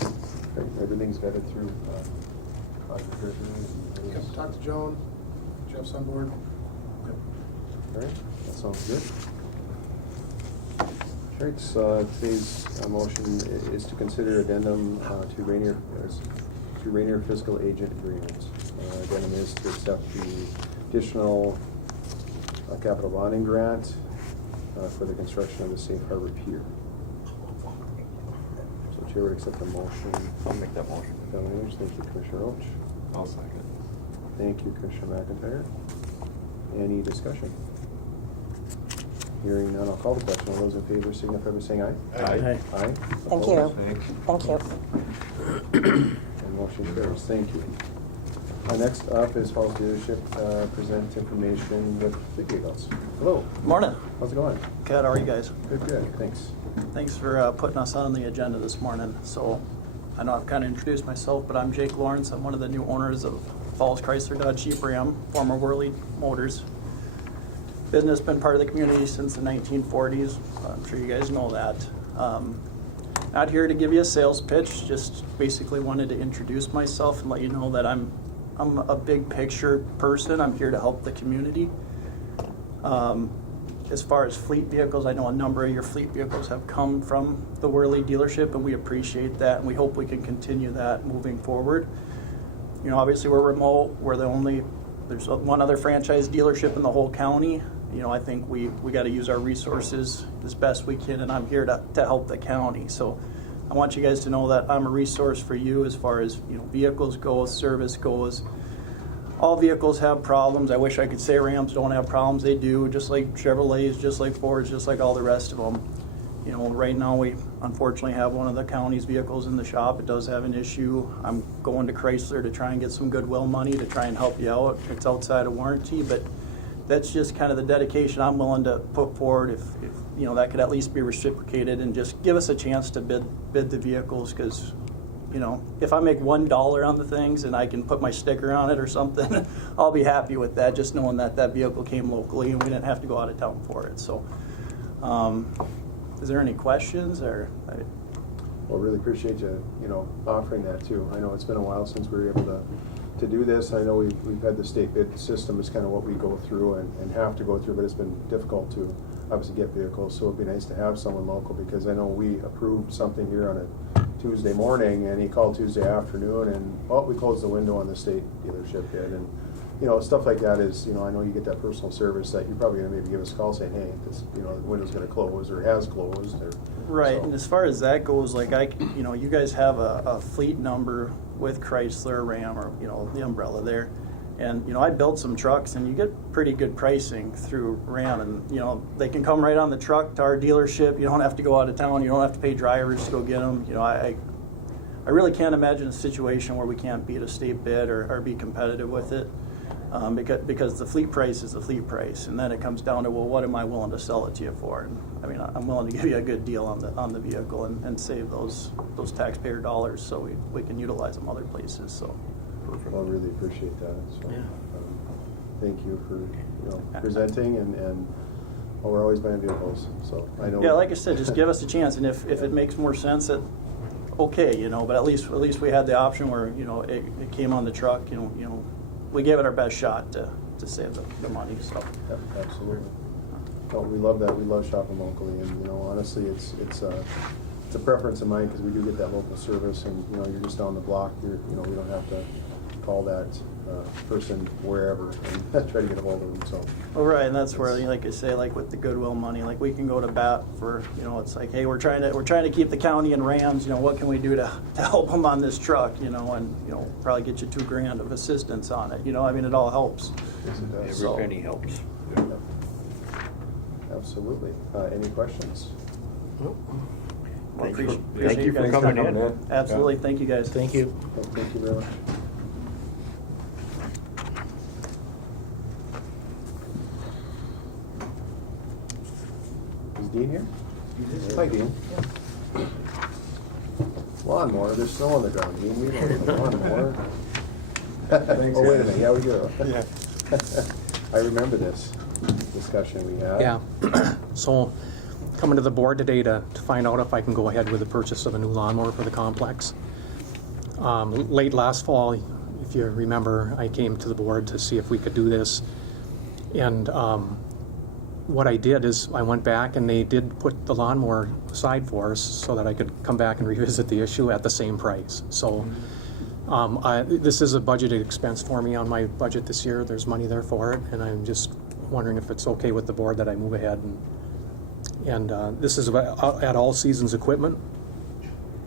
Okay, everything's vetted through auditor and Yep, talk to Joan. Jeff's on board. Yep. all right, that sounds good. All right, so today's motion is to consider addendum to Rainier Fiscal Agent Agreement. Addendum is to accept the additional capital bonding grant for the construction of the Safe Harbor Pier. So Chair would accept the motion. I'll make that motion. Thank you, Commissioner Roach. I'll second. Thank you, Commissioner McIntyre. Any discussion? Hearing none, I'll call the question. All those in favor signify by saying aye. Aye. Aye. Thank you. Opposed? Thanks. Thank you. And motion carries. Thank you. Next up is Falls Dealership, present information with fleet vehicles. Hello, Morning. how's it going? Good, how are you guys? Good, thanks. Thanks for putting us on the agenda this morning. So I know I've kind of introduced myself, but I'm Jake Lawrence. I'm one of the new owners of Falls Chrysler Dodge Jeep Ram, former Worley Motors. Business been part of the community since the 1940s. I'm sure you guys know that. Not here to give you a sales pitch, just basically wanted to introduce myself and let you know that I'm a big picture person. I'm here to help the community. As far as fleet vehicles, I know a number of your fleet vehicles have come from the Worley dealership, and we appreciate that, and we hope we can continue that moving forward. You know, obviously we're remote. There's one other franchise dealership in the whole county. You know, I think we got to use our resources as best we can, and I'm here to help the county. So I want you guys to know that I'm a resource for you as far as, you know, vehicles go, service goes. All vehicles have problems. I wish I could say Rams don't have problems. They do, just like Chevrolets, just like Fords, just like all the rest of them. You know, right now we unfortunately have one of the county's vehicles in the shop. It does have an issue. I'm going to Chrysler to try and get some goodwill money to try and help you out. It's outside of warranty, but that's just kind of the dedication I'm willing to put forward. If you know, that could at least be reciprocated and just give us a chance to bid the vehicles, because, you know, if I make $1 on the things and I can put my sticker on it or something, I'll be happy with that, just knowing that that vehicle came locally and we didn't have to go out of town for it. So is there any questions? Well, really appreciate you, offering that too. I know it's been a while since we were able to do this. I know we've had the state bid system is kind of what we go through and have to go through, but it's been difficult to obviously get vehicles. So it'd be nice to have someone local, because I know we approved something here on a Tuesday morning, and he called Tuesday afternoon, and we closed the window on the state dealership bid. And stuff like that is, I know you get that personal service that you're probably going to maybe give us a call saying, hey, this, the window's going to close or has closed. Right, so. and as far as that goes, like you guys have a fleet number with Chrysler, Ram, or the umbrella there, and I built some trucks, and you get pretty good pricing through Ram, and they can come right on the truck to our dealership. You don't have to go out of town. You don't have to pay drivers to go get them. I really can't imagine a situation where we can't beat a state bid or be competitive with it. Because the fleet price is the fleet price, and then it comes down to, well, what am I willing to sell it to you for? And I'm willing to give you a good deal on the vehicle and save those taxpayer dollars, so we can utilize them other places. So, Well, I really appreciate that. So, thank you for presenting and we're always buying vehicles. So I know. Yeah, like I said, just give us a chance, and if it makes more sense, okay, but at least we had the option where it came on the truck. We gave it our best shot to save the money. So Absolutely. No, we love that. We love shopping locally, and honestly, it's a preference of mine, because we do get that local service, and you're just down the block. We don't have to call that person wherever and try to get a hold of them. So. Well, right, and that's where, like I say, like with the goodwill money, like we can go to bat for, it's like, hey, we're trying to keep the county in Rams. What can we do to help them on this truck? And probably get you $2,000 of assistance on it. It all helps. Yes, it does. Every penny helps. Absolutely. Any questions? Thank you Appreciate for you guys coming in. Absolutely, thank you guys. Thank you. Thank you very much. Is Dean here? Hi, Dean. Lawnmower, there's snow on the ground, Dean. We don't have a lawnmower. Oh, wait a minute, yeah, we do. Yeah. I remember this discussion we had. Yeah, so coming to the board today to find out if I can go ahead with the purchase of a new lawnmower for the complex. Late last fall, if you remember, I came to the board to see if we could do this. And what I did is I went back, and they did put the lawnmower aside for us so that I could come back and revisit the issue at the same price. So this is a budgeted expense for me on my budget this year. There's money there for it, and I'm just wondering if it's okay with the board that I move ahead. And this is at All Seasons Equipment.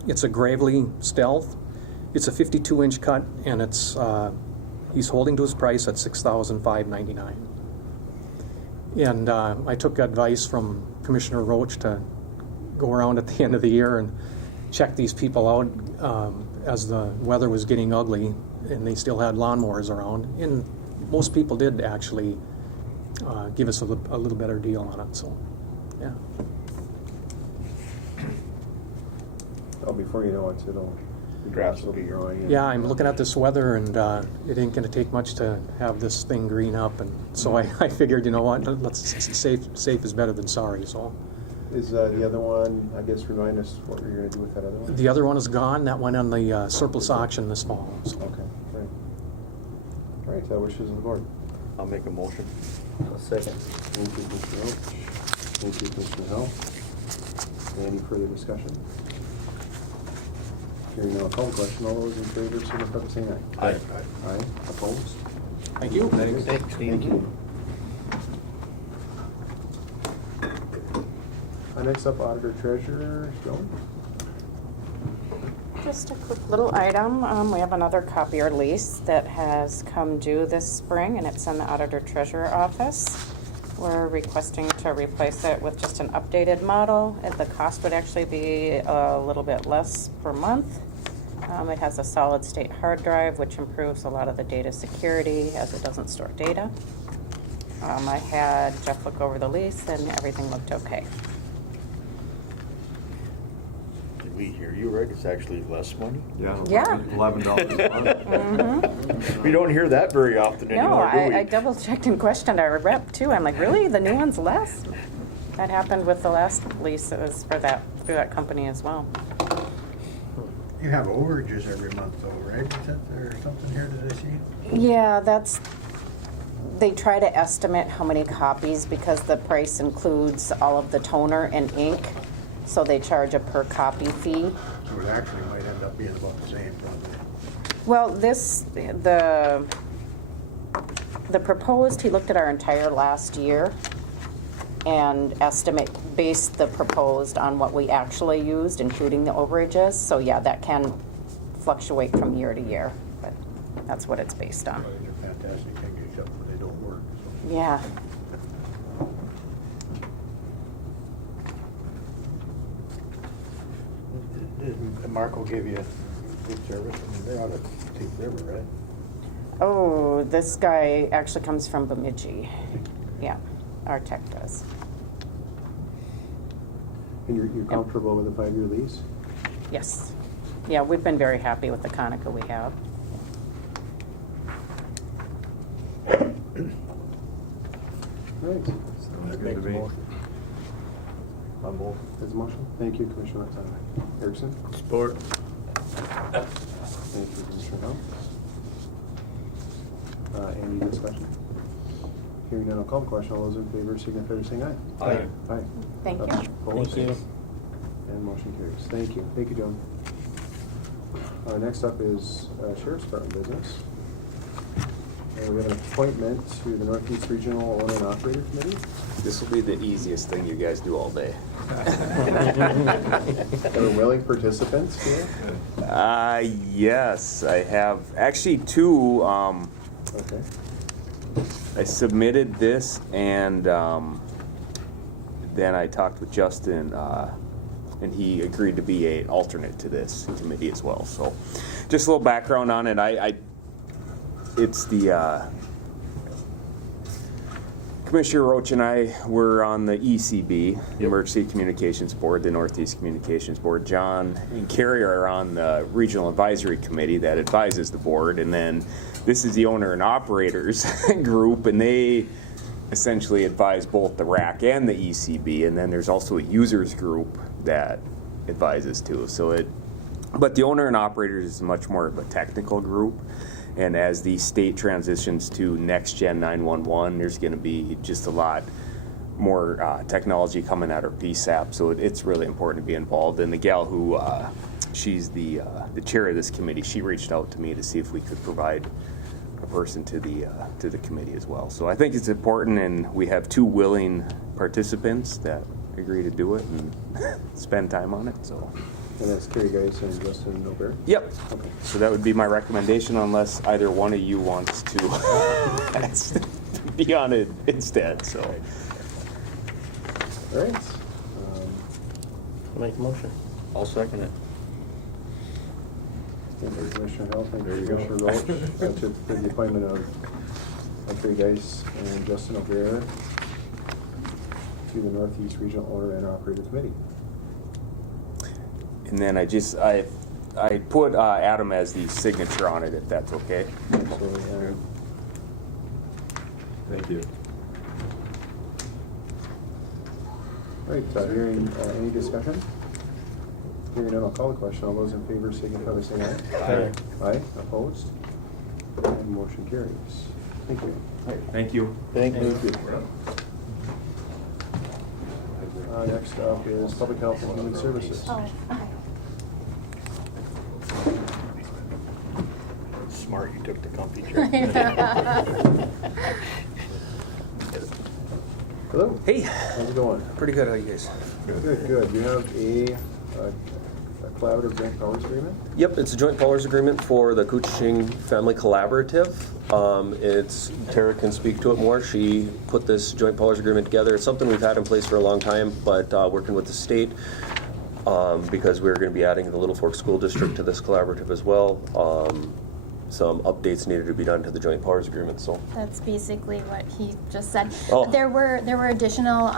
It's a Gravely Stealth. It's a 52-inch cut, and it's he's holding to his price at $6,599. And I took advice from Commissioner Roach to go around at the end of the year and check these people out as the weather was getting ugly. and they still had lawnmowers around. And most people did actually give us a little better deal on it, so, yeah. Oh, before you know it, the grass will be growing. and- Yeah, I'm looking at this weather, and it ain't gonna take much to have this thing green up, and so I figured, you know what, safe is better than sorry, so. Is the other one, I guess, remind us what you're gonna do with that other one? The other one is gone, that went on the surplus auction this fall, so. Okay, right. All right, wishes of the board. I'll make a motion. Second. Thank you, Commissioner Roach. Thank you, Commissioner Howell. Any further discussion? Hearing no call the question, all those in favor, signify by saying aye. Aye. Aye, opposed? Thank you. Thanks. Thank you. Next up, Auditor Treasurer, Joan. Just a quick little item. We have another copier lease that has come due this spring, and it's in the Auditor Treasurer office. We're requesting to replace it with just an updated model. The cost would actually be a little bit less per month. It has a solid state hard drive, which improves a lot of the data security as it doesn't store data. I had Jeff look over the lease, and everything looked okay. Did we hear you right? It's actually less money? Yeah. $11 a month. We don't hear that very often No, anymore, do we? I double checked and questioned our rep too. I'm like, really? The new one's less? That happened with the last lease. It was for that, through that company as well. You have overages every month though, right? Is that there something here that I see? Yeah, they try to estimate how many copies because the price includes all of the toner and ink. So they charge a per copy fee. So it actually might end up being about the same probably. Well, the proposed, he looked at our entire last year and based the proposed on what we actually used, including the overages. So yeah, that can fluctuate from year to year, but that's what it's based on. They're fantastic things except for they don't work. So. Yeah. Did Marco give you good service? I mean, they ought to take care of it, right? Oh, this guy actually comes from Bemidji. Yeah, our tech does. And you're comfortable with a 5-year lease? Yes. Yeah, we've been very happy with the Conica we have. Right. Sounds good to me. On both. There's a motion. Thank you, Commissioner Erickson. Support. Thank you, Commissioner Howell. Any discussion? Hearing none, I'll call the question. All those in favor signify by saying aye. Aye. Aye. Thank you. Opposed? Thank you. And motion carries. Thank you. Thank you, Joan. Next up is Sheriff's Department business. And we have an appointment to the Northeast Regional Owner and Operator Committee. This will be the easiest thing you guys do all day. Are willing participants here? Yes, I have actually two. Okay. I submitted this, and then I talked with Justin, and he agreed to be an alternate to this committee as well. So, just a little background on it. It's the Commissioner Roach and I were on the ECB, Emergency Communications Board, the Northeast Communications Board. John and Carrie are on the Regional Advisory Committee that advises the board, and then this is the Owner and Operators group, and they essentially advise both the RAC and the ECB, and then there's also a users group that advises too. But the Owner and Operators is much more of a technical group. And as the state transitions to next gen 911, there's going to be just a lot more technology coming out of PSAP. So it's really important to be involved. And the gal who she's the chair of this committee, she reached out to me to see if we could provide a person to the committee as well. So I think it's important, and we have two willing participants that agree to do it and spend time on it. So. And that's Kerry Geis and Justin Nober? Yep. Okay. So that would be my recommendation, unless either one of you wants to be on it instead. So. All right. Make a motion. I'll second it. Thank you, Commissioner Hall, thank There you, you go. Commissioner Roach. That's it for the appointment of Craig Geis and Justin O'Gara to the Northeast Regional Owner and Operator Committee. And then I put Adam as the signature on it, if that's okay. So, Thank you. right, hearing any discussion? Hearing none, I'll call the question. All those in favor signify by saying aye. Aye. Aye, opposed? And motion carries. Thank you. Thank you. Thank you. Next up is Public Health and Human Services. Oh, okay. Smart, you took the comfy chair. Hello. Hey, How's it going? pretty good. How you guys? Good, good. You have a collaborative joint powers agreement? Yep, it's a joint powers agreement for the Koochiching Family Collaborative. Tara can speak to it more. She put this joint powers agreement together. It's something we've had in place for a long time, but working with the state because we're going to be adding the Little Fork School District to this collaborative as well. Some updates needed to be done to the joint powers agreement. So that's basically what he just said. Oh. There were additional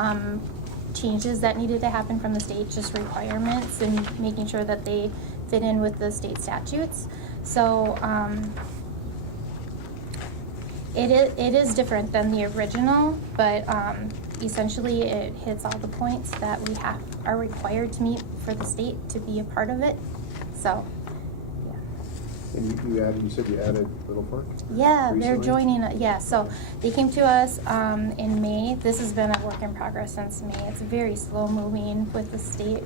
changes that needed to happen from the state, just requirements and making sure that they fit in with the state statutes. So it is different than the original, but essentially it hits all the points that we are required to meet for the state to be a part of it. So. And you said you added Little Fork? Yeah, recently? they're joining. Yeah, so they came to us in May. This has been a work in progress since May. It's very slow moving with the state,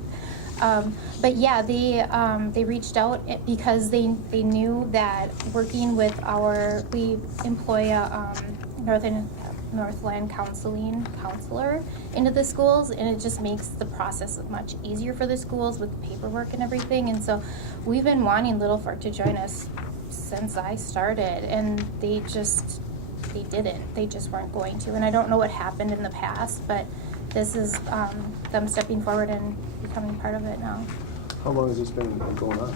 but yeah, they reached out because they knew that working with we employ a Northland counselor into the schools, and it just makes the process much easier for the schools with paperwork and everything. And so we've been wanting Little Fork to join us since I started, and they didn't. They just weren't going to. And I don't know what happened in the past, but this is them stepping forward and becoming part of it now. How long has this been going on?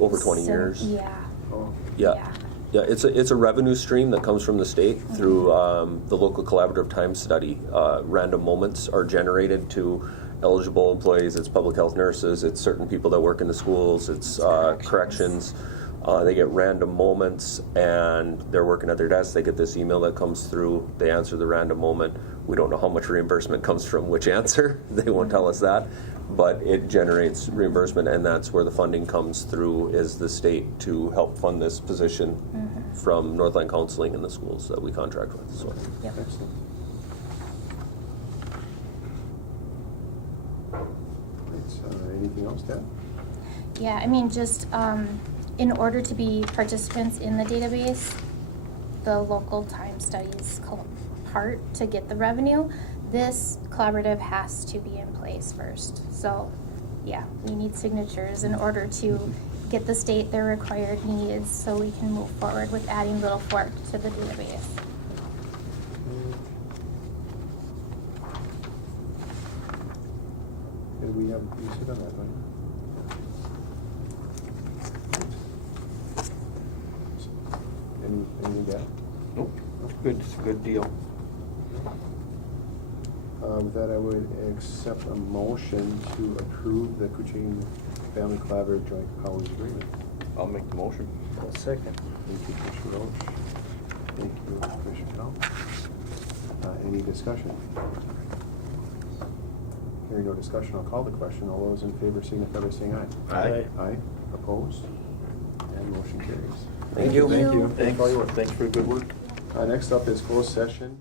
over 20 years. Yeah. Oh. Yeah. Yeah, it's a revenue stream that comes from the state through the local collaborative time study. Random moments are generated to eligible employees. It's public health nurses. It's certain people that work in the schools. It's corrections. They get random moments, and they're working at their desk. They get this email that comes through. They answer the random moment. We don't know how much reimbursement comes from which answer. They won't tell us that. But it generates reimbursement, and that's where the funding comes through, is the state to help fund this position from Northland Counseling and the schools that we contract with. So. Yep. Excellent. Anything else, Deb? Yeah, I mean, just in order to be participants in the database, the local time studies part to get the revenue, this collaborative has to be in place first. So, yeah, we need signatures in order to get the state their required needs so we can move forward with adding Little Fork to the database. Did we have, you sit on that one? Anything to add? Nope, that's good, it's a good deal. With that, I would accept a motion to approve the Koochiching Family Collaborative Joint Powers Agreement. I'll make the motion. I'll second. Thank you, Commissioner Roach. Thank you, Commissioner Powell. Any discussion? Hearing no discussion, I'll call the question. All those in favor signify by saying aye. Aye. Aye. Opposed? And motion carries. Thank you. Thank you. Thank you for all your work. Thanks for your good work. Next up is closed session.